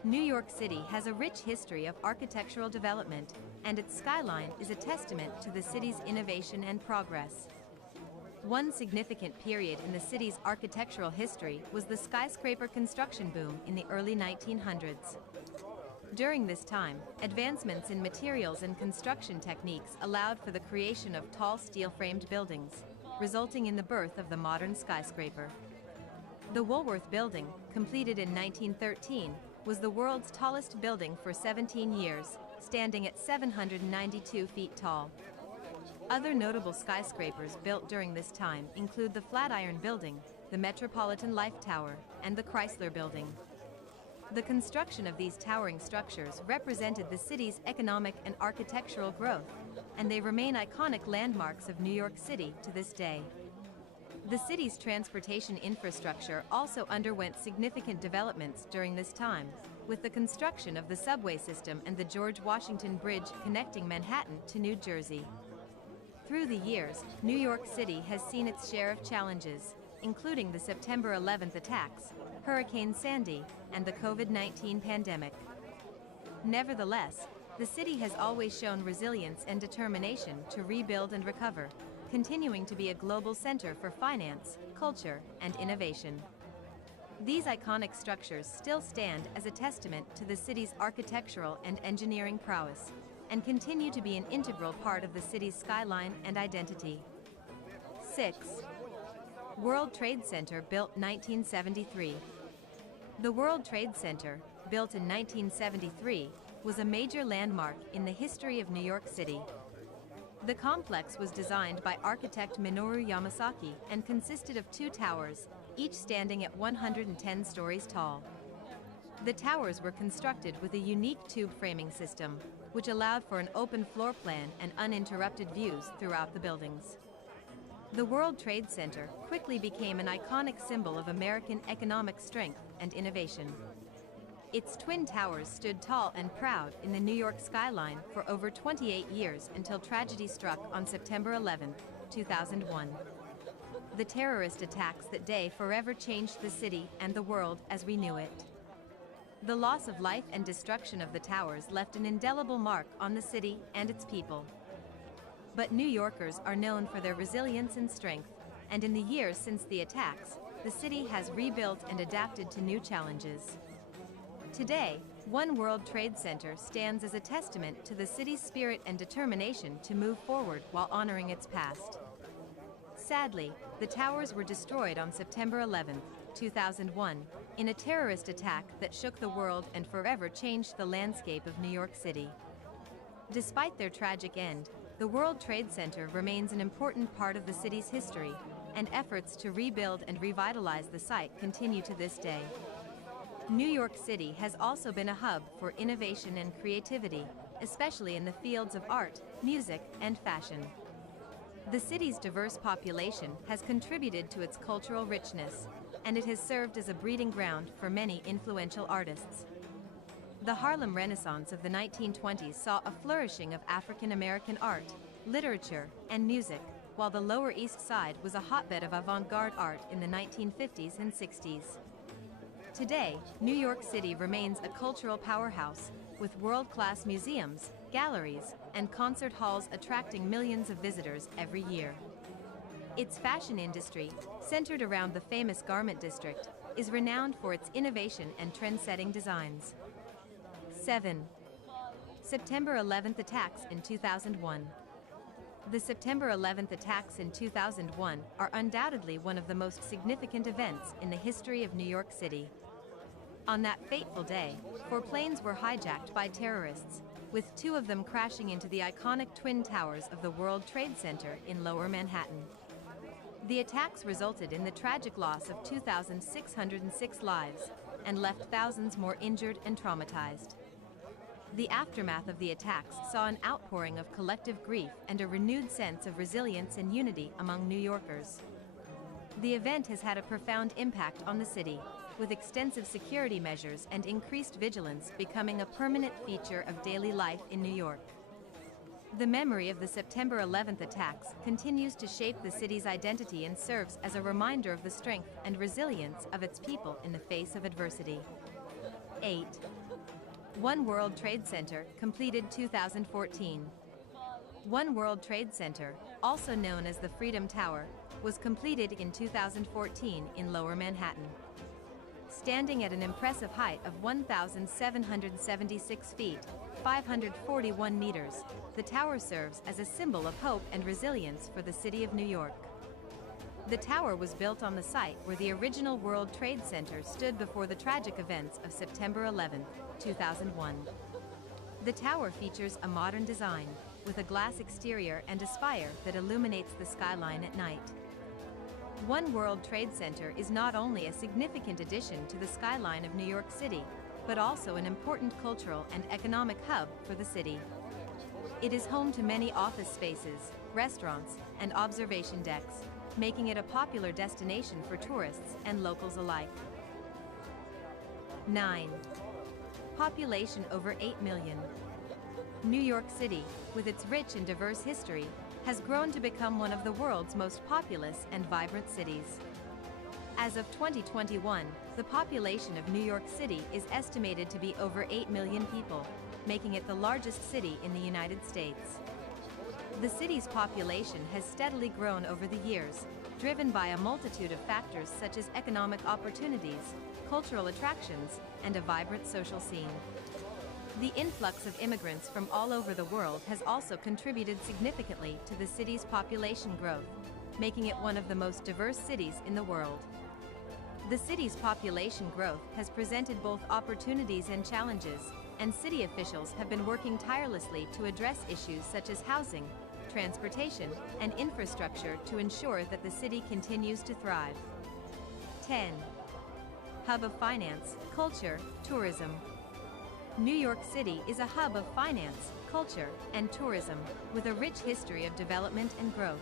New York City has a rich history of architectural development, and its skyline is a testament to the city's innovation and progress. One significant period in the city's architectural history was the skyscraper construction boom in the early 1900s. During this time, advancements in materials and construction techniques allowed for the creation of tall steel-framed buildings, resulting in the birth of the modern skyscraper. The Woolworth Building, completed in 1913, was the world's tallest building for 17 years, standing at 792 feet tall. Other notable skyscrapers built during this time include the Flatiron Building, the Metropolitan Life Tower, and the Chrysler Building. The construction of these towering structures represented the city's economic and architectural growth, and they remain iconic landmarks of New York City to this day. The city's transportation infrastructure also underwent significant developments during this time, with the construction of the subway system and the George Washington Bridge connecting Manhattan to New Jersey. Through the years, New York City has seen its share of challenges, including the September 11th attacks, Hurricane Sandy, and the COVID-19 pandemic. Nevertheless, the city has always shown resilience and determination to rebuild and recover, continuing to be a global center for finance, culture, and innovation. These iconic structures still stand as a testament to the city's architectural and engineering prowess, and continue to be an integral part of the city's skyline and identity. 6. World Trade Center, built 1973. The World Trade Center, built in 1973, was a major landmark in the history of New York City. The complex was designed by architect Minoru Yamasaki and consisted of 2 towers, each standing at 110 stories tall. The towers were constructed with a unique tube framing system, which allowed for an open floor plan and uninterrupted views throughout the buildings. The World Trade Center quickly became an iconic symbol of American economic strength and innovation. Its twin towers stood tall and proud in the New York skyline for over 28 years until tragedy struck on September 11, 2001. The terrorist attacks that day forever changed the city and the world as we knew it. The loss of life and destruction of the towers left an indelible mark on the city and its people. But New Yorkers are known for their resilience and strength, and in the years since the attacks, the city has rebuilt and adapted to new challenges. Today, One World Trade Center stands as a testament to the city's spirit and determination to move forward while honoring its past. Sadly, the towers were destroyed on September 11, 2001, in a terrorist attack that shook the world and forever changed the landscape of New York City. Despite their tragic end, the World Trade Center remains an important part of the city's history, and efforts to rebuild and revitalize the site continue to this day. New York City has also been a hub for innovation and creativity, especially in the fields of art, music, and fashion. The city's diverse population has contributed to its cultural richness, and it has served as a breeding ground for many influential artists. The Harlem Renaissance of the 1920s saw a flourishing of African American art, literature, and music, while the Lower East Side was a hotbed of avant-garde art in the 1950s and 60s. Today, New York City remains a cultural powerhouse, with world-class museums, galleries, and concert halls attracting millions of visitors every year. Its fashion industry, centered around the famous Garment District, is renowned for its innovation and trend-setting designs. 7. September 11th attacks in 2001. The September 11th attacks in 2001 are undoubtedly one of the most significant events in the history of New York City. On that fateful day, 4 planes were hijacked by terrorists, with 2 of them crashing into the iconic Twin Towers of the World Trade Center in Lower Manhattan. The attacks resulted in the tragic loss of 2,606 lives, and left thousands more injured and traumatized. The aftermath of the attacks saw an outpouring of collective grief and a renewed sense of resilience and unity among New Yorkers. The event has had a profound impact on the city, with extensive security measures and increased vigilance becoming a permanent feature of daily life in New York. The memory of the September 11th attacks continues to shape the city's identity and serves as a reminder of the strength and resilience of its people in the face of adversity. 8. One World Trade Center, completed 2014. One World Trade Center, also known as the Freedom Tower, was completed in 2014 in Lower Manhattan. Standing at an impressive height of 1,776 feet, 541 meters, the tower serves as a symbol of hope and resilience for the city of New York. The tower was built on the site where the original World Trade Center stood before the tragic events of September 11, 2001. The tower features a modern design, with a glass exterior and a spire that illuminates the skyline at night. One World Trade Center is not only a significant addition to the skyline of New York City, but also an important cultural and economic hub for the city. It is home to many office spaces, restaurants, and observation decks, making it a popular destination for tourists and locals alike. 9. Population over 8 million. New York City, with its rich and diverse history, has grown to become one of the world's most populous and vibrant cities. As of 2021, the population of New York City is estimated to be over 8 million people, making it the largest city in the United States. The city's population has steadily grown over the years, driven by a multitude of factors such as economic opportunities, cultural attractions, and a vibrant social scene. The influx of immigrants from all over the world has also contributed significantly to the city's population growth, making it one of the most diverse cities in the world. The city's population growth has presented both opportunities and challenges, and city officials have been working tirelessly to address issues such as housing, transportation, and infrastructure to ensure that the city continues to thrive. 10. Hub of finance, culture, tourism. New York City is a hub of finance, culture, and tourism, with a rich history of development and growth.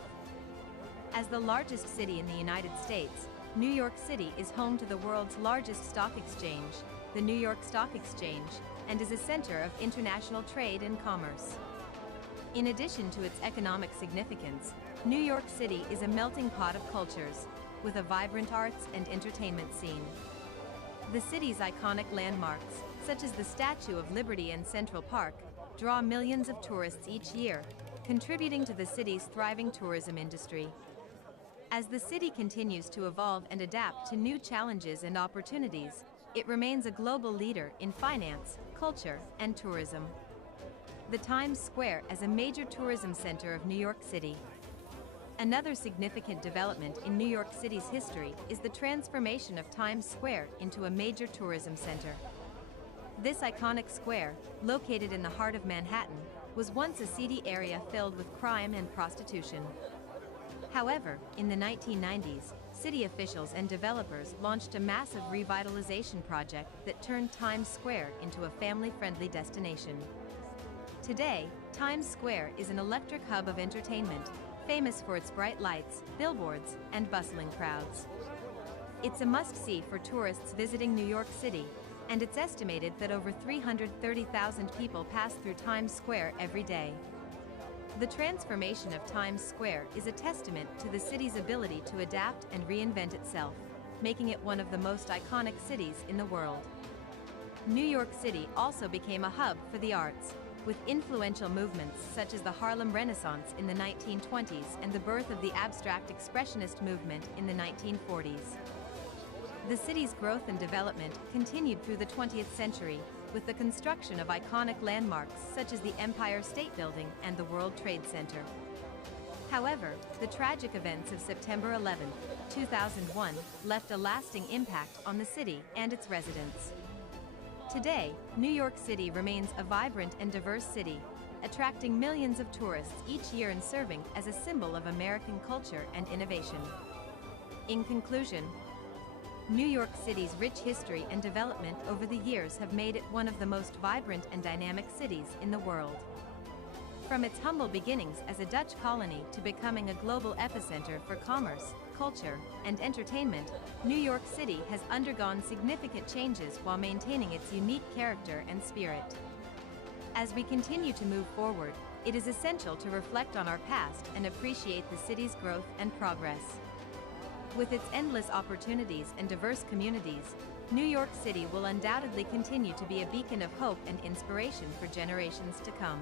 As the largest city in the United States, New York City is home to the world's largest stock exchange, the New York Stock Exchange, and is a center of international trade and commerce. In addition to its economic significance, New York City is a melting pot of cultures, with a vibrant arts and entertainment scene. The city's iconic landmarks, such as the Statue of Liberty and Central Park, draw millions of tourists each year, contributing to the city's thriving tourism industry. As the city continues to evolve and adapt to new challenges and opportunities, it remains a global leader in finance, culture, and tourism. The Times Square as a major tourism center of New York City. Another significant development in New York City's history is the transformation of Times Square into a major tourism center. This iconic square, located in the heart of Manhattan, was once a seedy area filled with crime and prostitution. However, in the 1990s, city officials and developers launched a massive revitalization project that turned Times Square into a family-friendly destination. Today, Times Square is an electric hub of entertainment, famous for its bright lights, billboards, and bustling crowds. It's a must-see for tourists visiting New York City, and it's estimated that over 330,000 people pass through Times Square every day. The transformation of Times Square is a testament to the city's ability to adapt and reinvent itself, making it one of the most iconic cities in the world. New York City also became a hub for the arts, with influential movements such as the Harlem Renaissance in the 1920s and the birth of the abstract expressionist movement in the 1940s. The city's growth and development continued through the 20th century, with the construction of iconic landmarks such as the Empire State Building and the World Trade Center. However, the tragic events of September 11, 2001, left a lasting impact on the city and its residents. Today, New York City remains a vibrant and diverse city, attracting millions of tourists each year and serving as a symbol of American culture and innovation. In conclusion, New York City's rich history and development over the years have made it one of the most vibrant and dynamic cities in the world. From its humble beginnings as a Dutch colony to becoming a global epicenter for commerce, culture, and entertainment, New York City has undergone significant changes while maintaining its unique character and spirit. As we continue to move forward, it is essential to reflect on our past and appreciate the city's growth and progress. With its endless opportunities and diverse communities, New York City will undoubtedly continue to be a beacon of hope and inspiration for generations to come.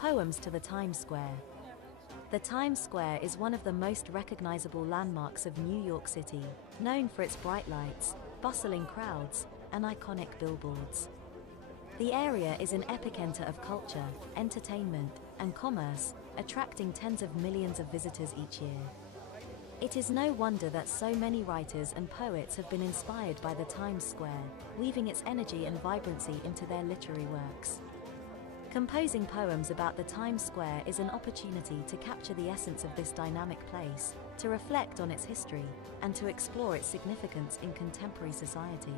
Poems to the Times Square. The Times Square is one of the most recognizable landmarks of New York City, known for its bright lights, bustling crowds, and iconic billboards. The area is an epicenter of culture, entertainment, and commerce, attracting tens of millions of visitors each year. It is no wonder that so many writers and poets have been inspired by the Times Square, weaving its energy and vibrancy into their literary works. Composing poems about the Times Square is an opportunity to capture the essence of this dynamic place, to reflect on its history, and to explore its significance in contemporary society.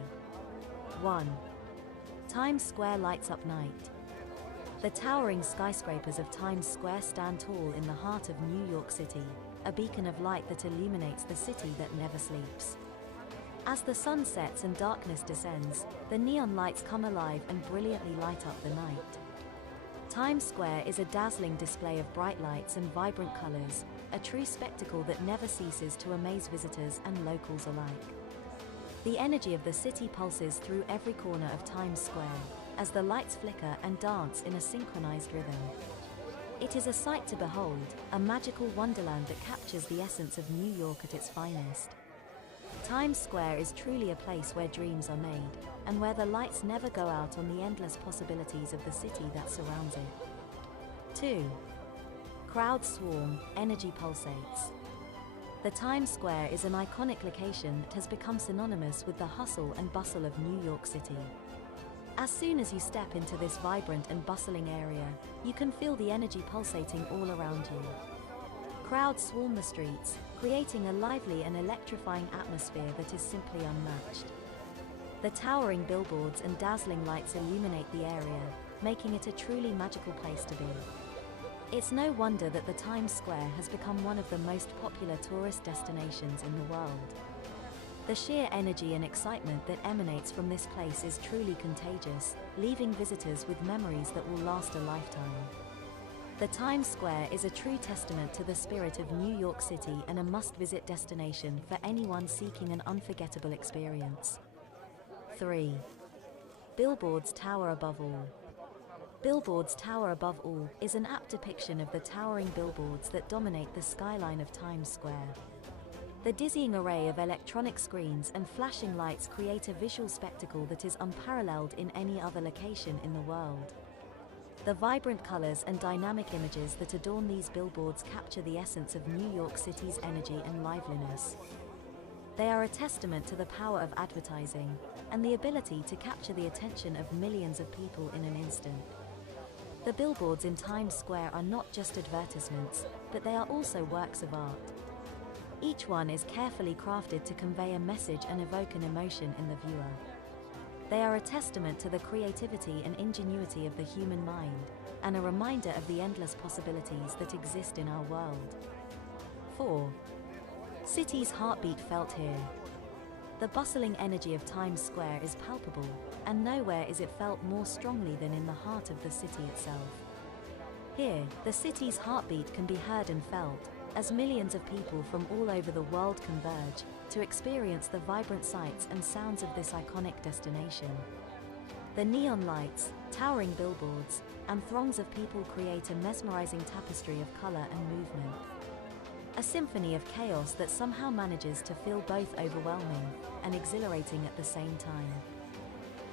1. Times Square lights up night. The towering skyscrapers of Times Square stand tall in the heart of New York City, a beacon of light that illuminates the city that never sleeps. As the sun sets and darkness descends, the neon lights come alive and brilliantly light up the night. Times Square is a dazzling display of bright lights and vibrant colors, a true spectacle that never ceases to amaze visitors and locals alike. The energy of the city pulses through every corner of Times Square, as the lights flicker and dance in a synchronized rhythm. It is a sight to behold, a magical wonderland that captures the essence of New York at its finest. Times Square is truly a place where dreams are made, and where the lights never go out on the endless possibilities of the city that surrounds it. 2. Crowds swarm, energy pulsates. The Times Square is an iconic location that has become synonymous with the hustle and bustle of New York City. As soon as you step into this vibrant and bustling area, you can feel the energy pulsating all around you. Crowds swarm the streets, creating a lively and electrifying atmosphere that is simply unmatched. The towering billboards and dazzling lights illuminate the area, making it a truly magical place to be. It's no wonder that the Times Square has become one of the most popular tourist destinations in the world. The sheer energy and excitement that emanates from this place is truly contagious, leaving visitors with memories that will last a lifetime. The Times Square is a true testament to the spirit of New York City and a must-visit destination for anyone seeking an unforgettable experience. 3. Billboards tower above all. Billboards tower above all is an apt depiction of the towering billboards that dominate the skyline of Times Square. The dizzying array of electronic screens and flashing lights create a visual spectacle that is unparalleled in any other location in the world. The vibrant colors and dynamic images that adorn these billboards capture the essence of New York City's energy and liveliness. They are a testament to the power of advertising and the ability to capture the attention of millions of people in an instant. The billboards in Times Square are not just advertisements, but they are also works of art. Each one is carefully crafted to convey a message and evoke an emotion in the viewer. They are a testament to the creativity and ingenuity of the human mind, and a reminder of the endless possibilities that exist in our world. 4. City's heartbeat felt here. The bustling energy of Times Square is palpable, and nowhere is it felt more strongly than in the heart of the city itself. Here, the city's heartbeat can be heard and felt, as millions of people from all over the world converge to experience the vibrant sights and sounds of this iconic destination. The neon lights, towering billboards, and throngs of people create a mesmerizing tapestry of color and movement. A symphony of chaos that somehow manages to feel both overwhelming and exhilarating at the same time.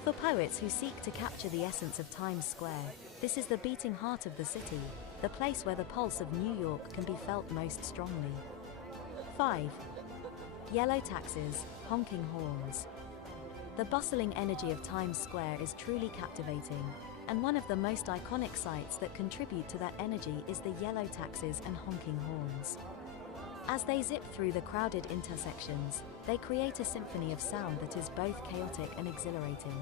For poets who seek to capture the essence of Times Square, this is the beating heart of the city, the place where the pulse of New York can be felt most strongly. 5. Yellow taxis, honking horns. The bustling energy of Times Square is truly captivating, and one of the most iconic sights that contribute to that energy is the yellow taxis and honking horns. As they zip through the crowded intersections, they create a symphony of sound that is both chaotic and exhilarating.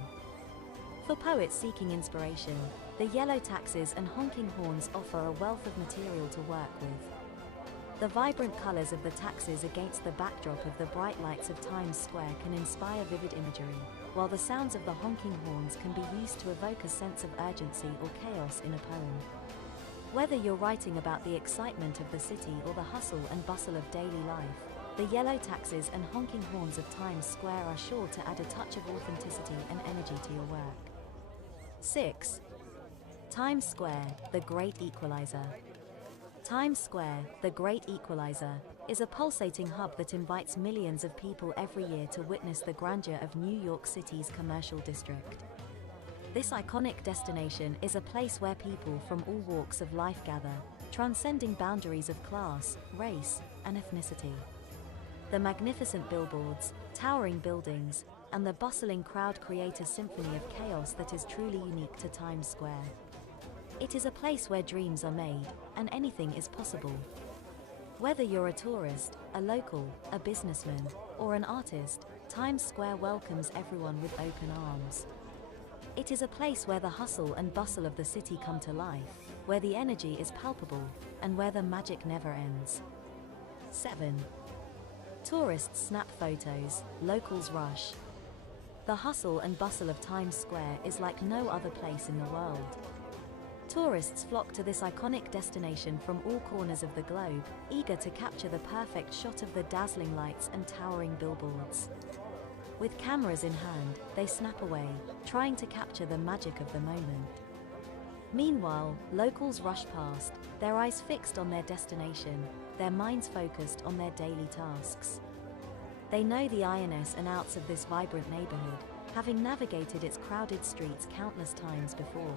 For poets seeking inspiration, the yellow taxis and honking horns offer a wealth of material to work with. The vibrant colors of the taxis against the backdrop of the bright lights of Times Square can inspire vivid imagery, while the sounds of the honking horns can be used to evoke a sense of urgency or chaos in a poem. Whether you're writing about the excitement of the city or the hustle and bustle of daily life, the yellow taxis and honking horns of Times Square are sure to add a touch of authenticity and energy to your work. 6. Times Square, the Great Equalizer. Times Square, the Great Equalizer, is a pulsating hub that invites millions of people every year to witness the grandeur of New York City's commercial district. This iconic destination is a place where people from all walks of life gather, transcending boundaries of class, race, and ethnicity. The magnificent billboards, towering buildings, and the bustling crowd create a symphony of chaos that is truly unique to Times Square. It is a place where dreams are made, and anything is possible. Whether you're a tourist, a local, a businessman, or an artist, Times Square welcomes everyone with open arms. It is a place where the hustle and bustle of the city come to life, where the energy is palpable, and where the magic never ends. 7. Tourists snap photos, locals rush. The hustle and bustle of Times Square is like no other place in the world. Tourists flock to this iconic destination from all corners of the globe, eager to capture the perfect shot of the dazzling lights and towering billboards. With cameras in hand, they snap away, trying to capture the magic of the moment. Meanwhile, locals rush past, their eyes fixed on their destination, their minds focused on their daily tasks. They know the ins and outs of this vibrant neighborhood, having navigated its crowded streets countless times before.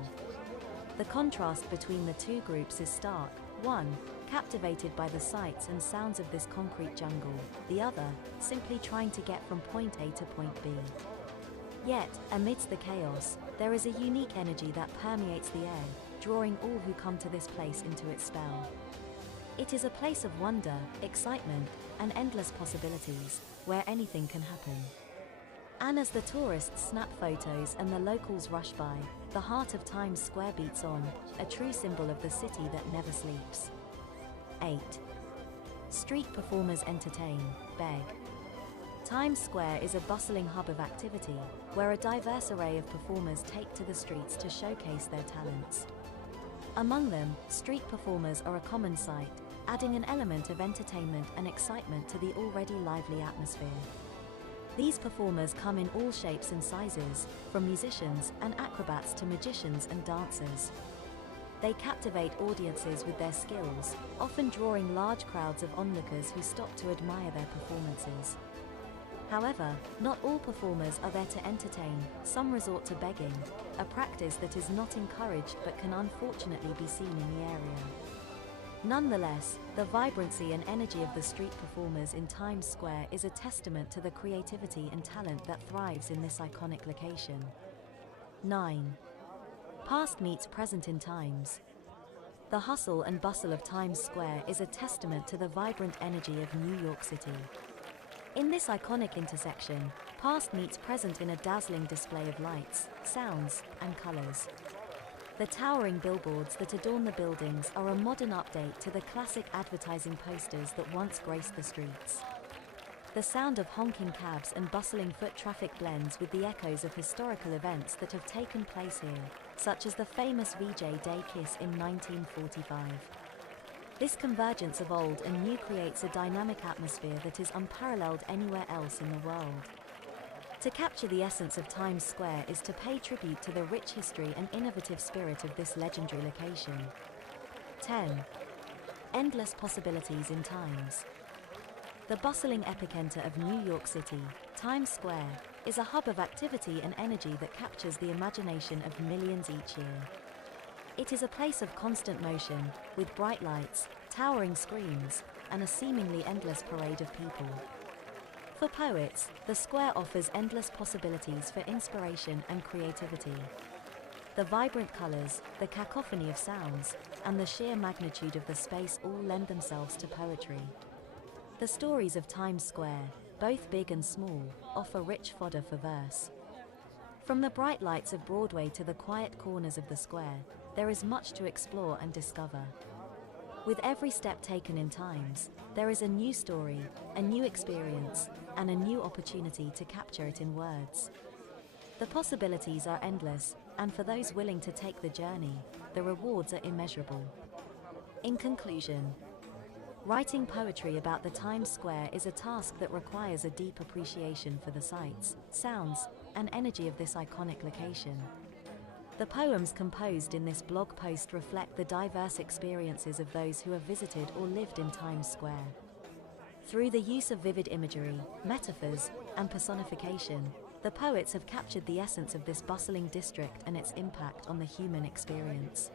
The contrast between the two groups is stark, one, captivated by the sights and sounds of this concrete jungle, the other, simply trying to get from point A to point B. Yet, amidst the chaos, there is a unique energy that permeates the air, drawing all who come to this place into its spell. It is a place of wonder, excitement, and endless possibilities, where anything can happen. And as the tourists snap photos and the locals rush by, the heart of Times Square beats on, a true symbol of the city that never sleeps. 8. Street performers entertain, beg. Times Square is a bustling hub of activity, where a diverse array of performers take to the streets to showcase their talents. Among them, street performers are a common sight, adding an element of entertainment and excitement to the already lively atmosphere. These performers come in all shapes and sizes, from musicians and acrobats to magicians and dancers. They captivate audiences with their skills, often drawing large crowds of onlookers who stop to admire their performances. However, not all performers are there to entertain, some resort to begging, a practice that is not encouraged but can unfortunately be seen in the area. Nonetheless, the vibrancy and energy of the street performers in Times Square is a testament to the creativity and talent that thrives in this iconic location. 9. Past meets present in Times. The hustle and bustle of Times Square is a testament to the vibrant energy of New York City. In this iconic intersection, past meets present in a dazzling display of lights, sounds, and colors. The towering billboards that adorn the buildings are a modern update to the classic advertising posters that once graced the streets. The sound of honking cabs and bustling foot traffic blends with the echoes of historical events that have taken place here, such as the famous VJ Day Kiss in 1945. This convergence of old and new creates a dynamic atmosphere that is unparalleled anywhere else in the world. To capture the essence of Times Square is to pay tribute to the rich history and innovative spirit of this legendary location. 10. Endless possibilities in Times. The bustling epicenter of New York City, Times Square, is a hub of activity and energy that captures the imagination of millions each year. It is a place of constant motion, with bright lights, towering screens, and a seemingly endless parade of people. For poets, the square offers endless possibilities for inspiration and creativity. The vibrant colors, the cacophony of sounds, and the sheer magnitude of the space all lend themselves to poetry. The stories of Times Square, both big and small, offer rich fodder for verse. From the bright lights of Broadway to the quiet corners of the square, there is much to explore and discover. With every step taken in Times, there is a new story, a new experience, and a new opportunity to capture it in words. The possibilities are endless, and for those willing to take the journey, the rewards are immeasurable. In conclusion, writing poetry about the Times Square is a task that requires a deep appreciation for the sights, sounds, and energy of this iconic location. The poems composed in this blog post reflect the diverse experiences of those who have visited or lived in Times Square. Through the use of vivid imagery, metaphors, and personification, the poets have captured the essence of this bustling district and its impact on the human experience.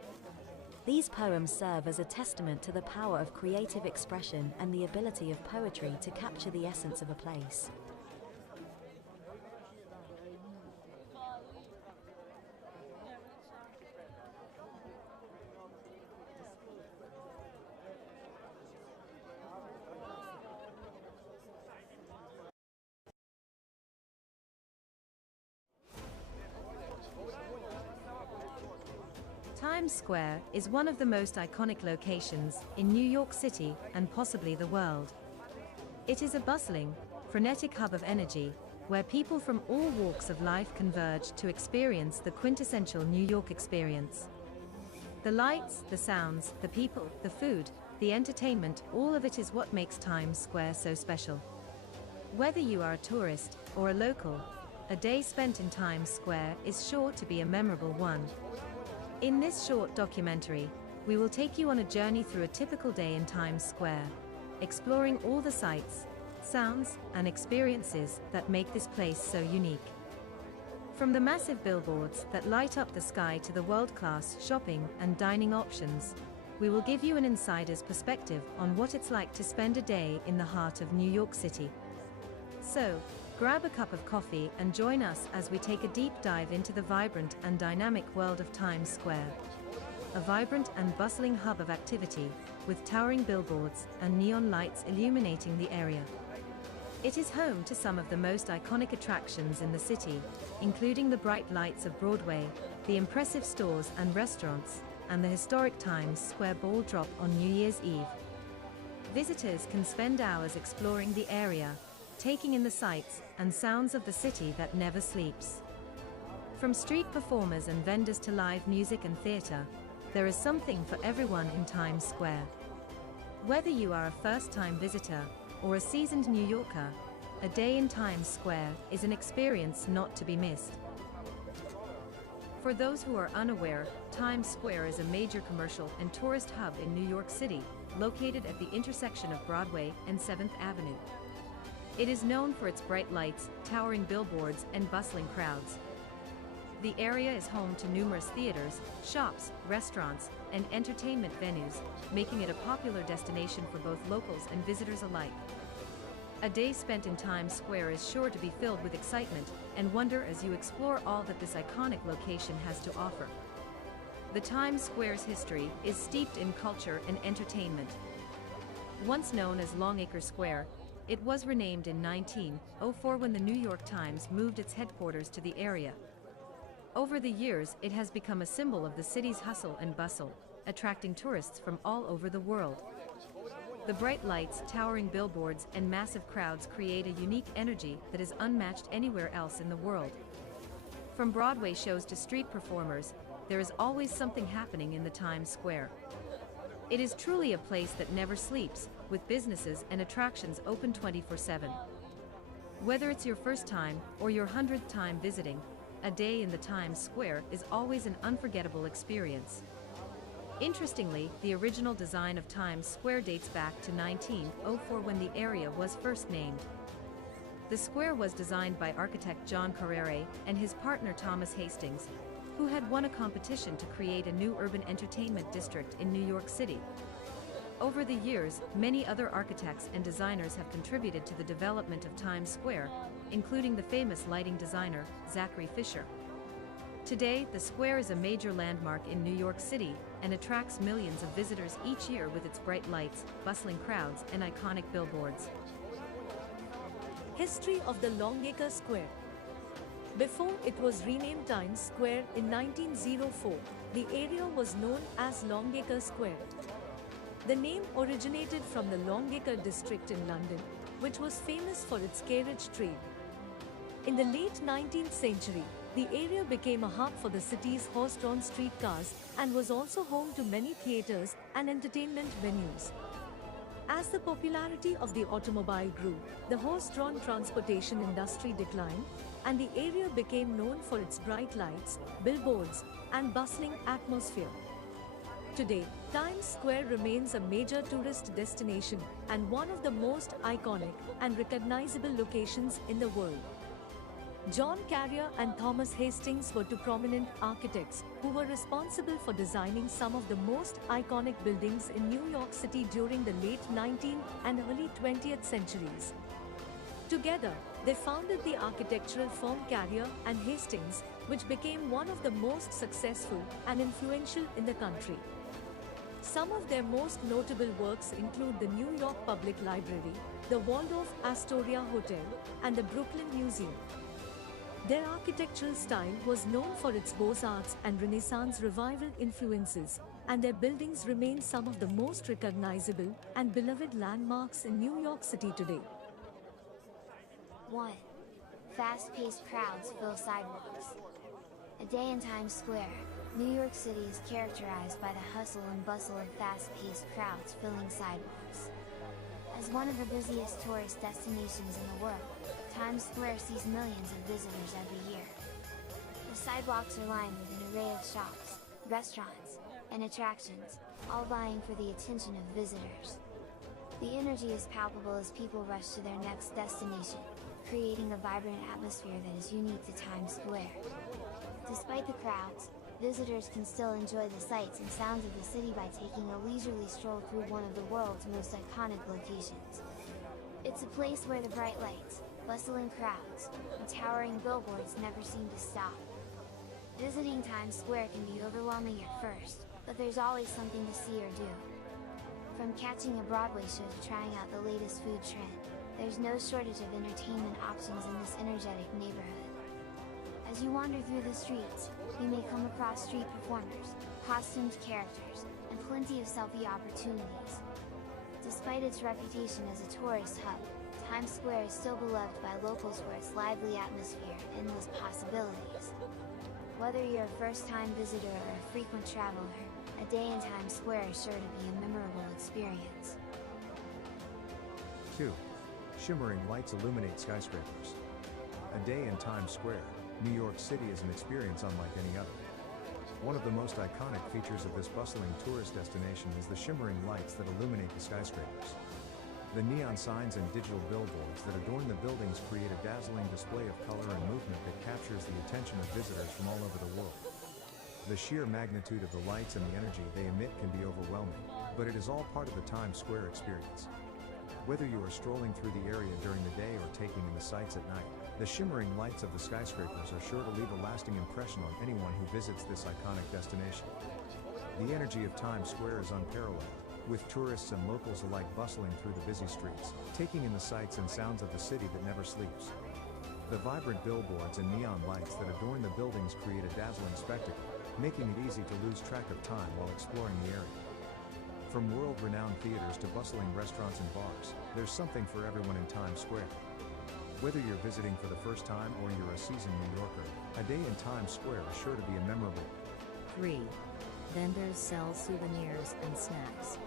These poems serve as a testament to the power of creative expression and the ability of poetry to capture the essence of a place. Times Square is one of the most iconic locations in New York City and possibly the world. It is a bustling, frenetic hub of energy, where people from all walks of life converge to experience the quintessential New York experience. The lights, the sounds, the people, the food, the entertainment, all of it is what makes Times Square so special. Whether you are a tourist or a local, a day spent in Times Square is sure to be a memorable one. In this short documentary, we will take you on a journey through a typical day in Times Square, exploring all the sights, sounds, and experiences that make this place so unique. From the massive billboards that light up the sky to the world-class shopping and dining options, we will give you an insider's perspective on what it's like to spend a day in the heart of New York City. So, grab a cup of coffee and join us as we take a deep dive into the vibrant and dynamic world of Times Square. A vibrant and bustling hub of activity, with towering billboards and neon lights illuminating the area. It is home to some of the most iconic attractions in the city, including the bright lights of Broadway, the impressive stores and restaurants, and the historic Times Square ball drop on New Year's Eve. Visitors can spend hours exploring the area, taking in the sights and sounds of the city that never sleeps. From street performers and vendors to live music and theater, there is something for everyone in Times Square. Whether you are a first-time visitor or a seasoned New Yorker, a day in Times Square is an experience not to be missed. For those who are unaware, Times Square is a major commercial and tourist hub in New York City, located at the intersection of Broadway and 7th Avenue. It is known for its bright lights, towering billboards, and bustling crowds. The area is home to numerous theaters, shops, restaurants, and entertainment venues, making it a popular destination for both locals and visitors alike. A day spent in Times Square is sure to be filled with excitement and wonder as you explore all that this iconic location has to offer. The Times Square's history is steeped in culture and entertainment. Once known as Longacre Square, it was renamed in 1904 when the New York Times moved its headquarters to the area. Over the years, it has become a symbol of the city's hustle and bustle, attracting tourists from all over the world. The bright lights, towering billboards, and massive crowds create a unique energy that is unmatched anywhere else in the world. From Broadway shows to street performers, there is always something happening in the Times Square. It is truly a place that never sleeps, with businesses and attractions open 24/7. Whether it's your first time or your 100th time visiting, a day in the Times Square is always an unforgettable experience. Interestingly, the original design of Times Square dates back to 1904 when the area was first named. The square was designed by architect John Carrere and his partner Thomas Hastings, who had won a competition to create a new urban entertainment district in New York City. Over the years, many other architects and designers have contributed to the development of Times Square, including the famous lighting designer, Zachary Fisher. Today, the square is a major landmark in New York City and attracts millions of visitors each year with its bright lights, bustling crowds, and iconic billboards. History of the Longacre Square. Before it was renamed Times Square in 1904, the area was known as Longacre Square. The name originated from the Longacre district in London, which was famous for its carriage trade. In the late 19th century, the area became a hub for the city's horse-drawn streetcars and was also home to many theaters and entertainment venues. As the popularity of the automobile grew, the horse-drawn transportation industry declined, and the area became known for its bright lights, billboards, and bustling atmosphere. Today, Times Square remains a major tourist destination and one of the most iconic and recognizable locations in the world. John Carrier and Thomas Hastings were two prominent architects who were responsible for designing some of the most iconic buildings in New York City during the late 19th and early 20th centuries. Together, they founded the architectural firm Carrier and Hastings, which became one of the most successful and influential in the country. Some of their most notable works include the New York Public Library, the Waldorf Astoria Hotel, and the Brooklyn Museum. Their architectural style was known for its Beaux-Arts and Renaissance revival influences, and their buildings remain some of the most recognizable and beloved landmarks in New York City today. 1. Fast-paced crowds fill sidewalks. A day in Times Square, New York City is characterized by the hustle and bustle of fast-paced crowds filling sidewalks. As one of the busiest tourist destinations in the world, Times Square sees millions of visitors every year. The sidewalks are lined with an array of shops, restaurants, and attractions, all vying for the attention of visitors. The energy is palpable as people rush to their next destination, creating a vibrant atmosphere that is unique to Times Square. Despite the crowds, visitors can still enjoy the sights and sounds of the city by taking a leisurely stroll through one of the world's most iconic locations. It's a place where the bright lights, bustling crowds, and towering billboards never seem to stop. Visiting Times Square can be overwhelming at first, but there's always something to see or do. From catching a Broadway show to trying out the latest food trend, there's no shortage of entertainment options in this energetic neighborhood. As you wander through the streets, you may come across street performers, costumed characters, and plenty of selfie opportunities. Despite its reputation as a tourist hub, Times Square is still beloved by locals for its lively atmosphere and endless possibilities. Whether you're a first-time visitor or a frequent traveler, a day in Times Square is sure to be a memorable experience. 2. Shimmering lights illuminate skyscrapers. A day in Times Square, New York City is an experience unlike any other. One of the most iconic features of this bustling tourist destination is the shimmering lights that illuminate the skyscrapers. The neon signs and digital billboards that adorn the buildings create a dazzling display of color and movement that captures the attention of visitors from all over the world. The sheer magnitude of the lights and the energy they emit can be overwhelming, but it is all part of the Times Square experience. Whether you are strolling through the area during the day or taking in the sights at night, the shimmering lights of the skyscrapers are sure to leave a lasting impression on anyone who visits this iconic destination. The energy of Times Square is unparalleled, with tourists and locals alike bustling through the busy streets, taking in the sights and sounds of the city that never sleeps. The vibrant billboards and neon lights that adorn the buildings create a dazzling spectacle, making it easy to lose track of time while exploring the area. From world-renowned theaters to bustling restaurants and bars, there's something for everyone in Times Square. Whether you're visiting for the first time or you're a seasoned New Yorker, a day in Times Square is sure to be a memorable. 3. Vendors sell souvenirs and snacks.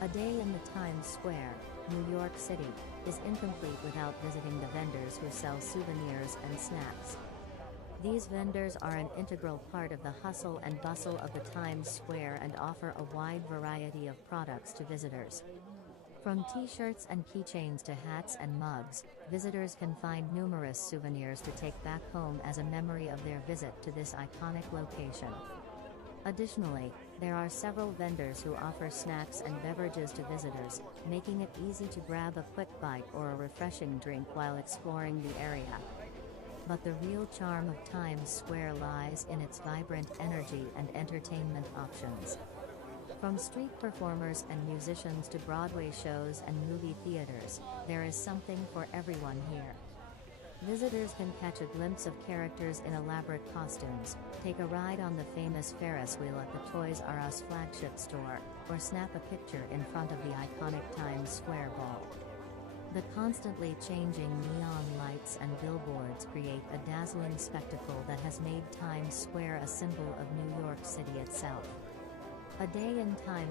A day in the Times Square, New York City, is incomplete without visiting the vendors who sell souvenirs and snacks. These vendors are an integral part of the hustle and bustle of the Times Square and offer a wide variety of products to visitors. From t-shirts and keychains to hats and mugs, visitors can find numerous souvenirs to take back home as a memory of their visit to this iconic location. Additionally, there are several vendors who offer snacks and beverages to visitors, making it easy to grab a quick bite or a refreshing drink while exploring the area. But the real charm of Times Square lies in its vibrant energy and entertainment options. From street performers and musicians to Broadway shows and movie theaters, there is something for everyone here. Visitors can catch a glimpse of characters in elaborate costumes, take a ride on the famous Ferris wheel at the Toys R Us flagship store, or snap a picture in front of the iconic Times Square Ball. The constantly changing neon lights and billboards create a dazzling spectacle that has made Times Square a symbol of New York City itself. A day in Times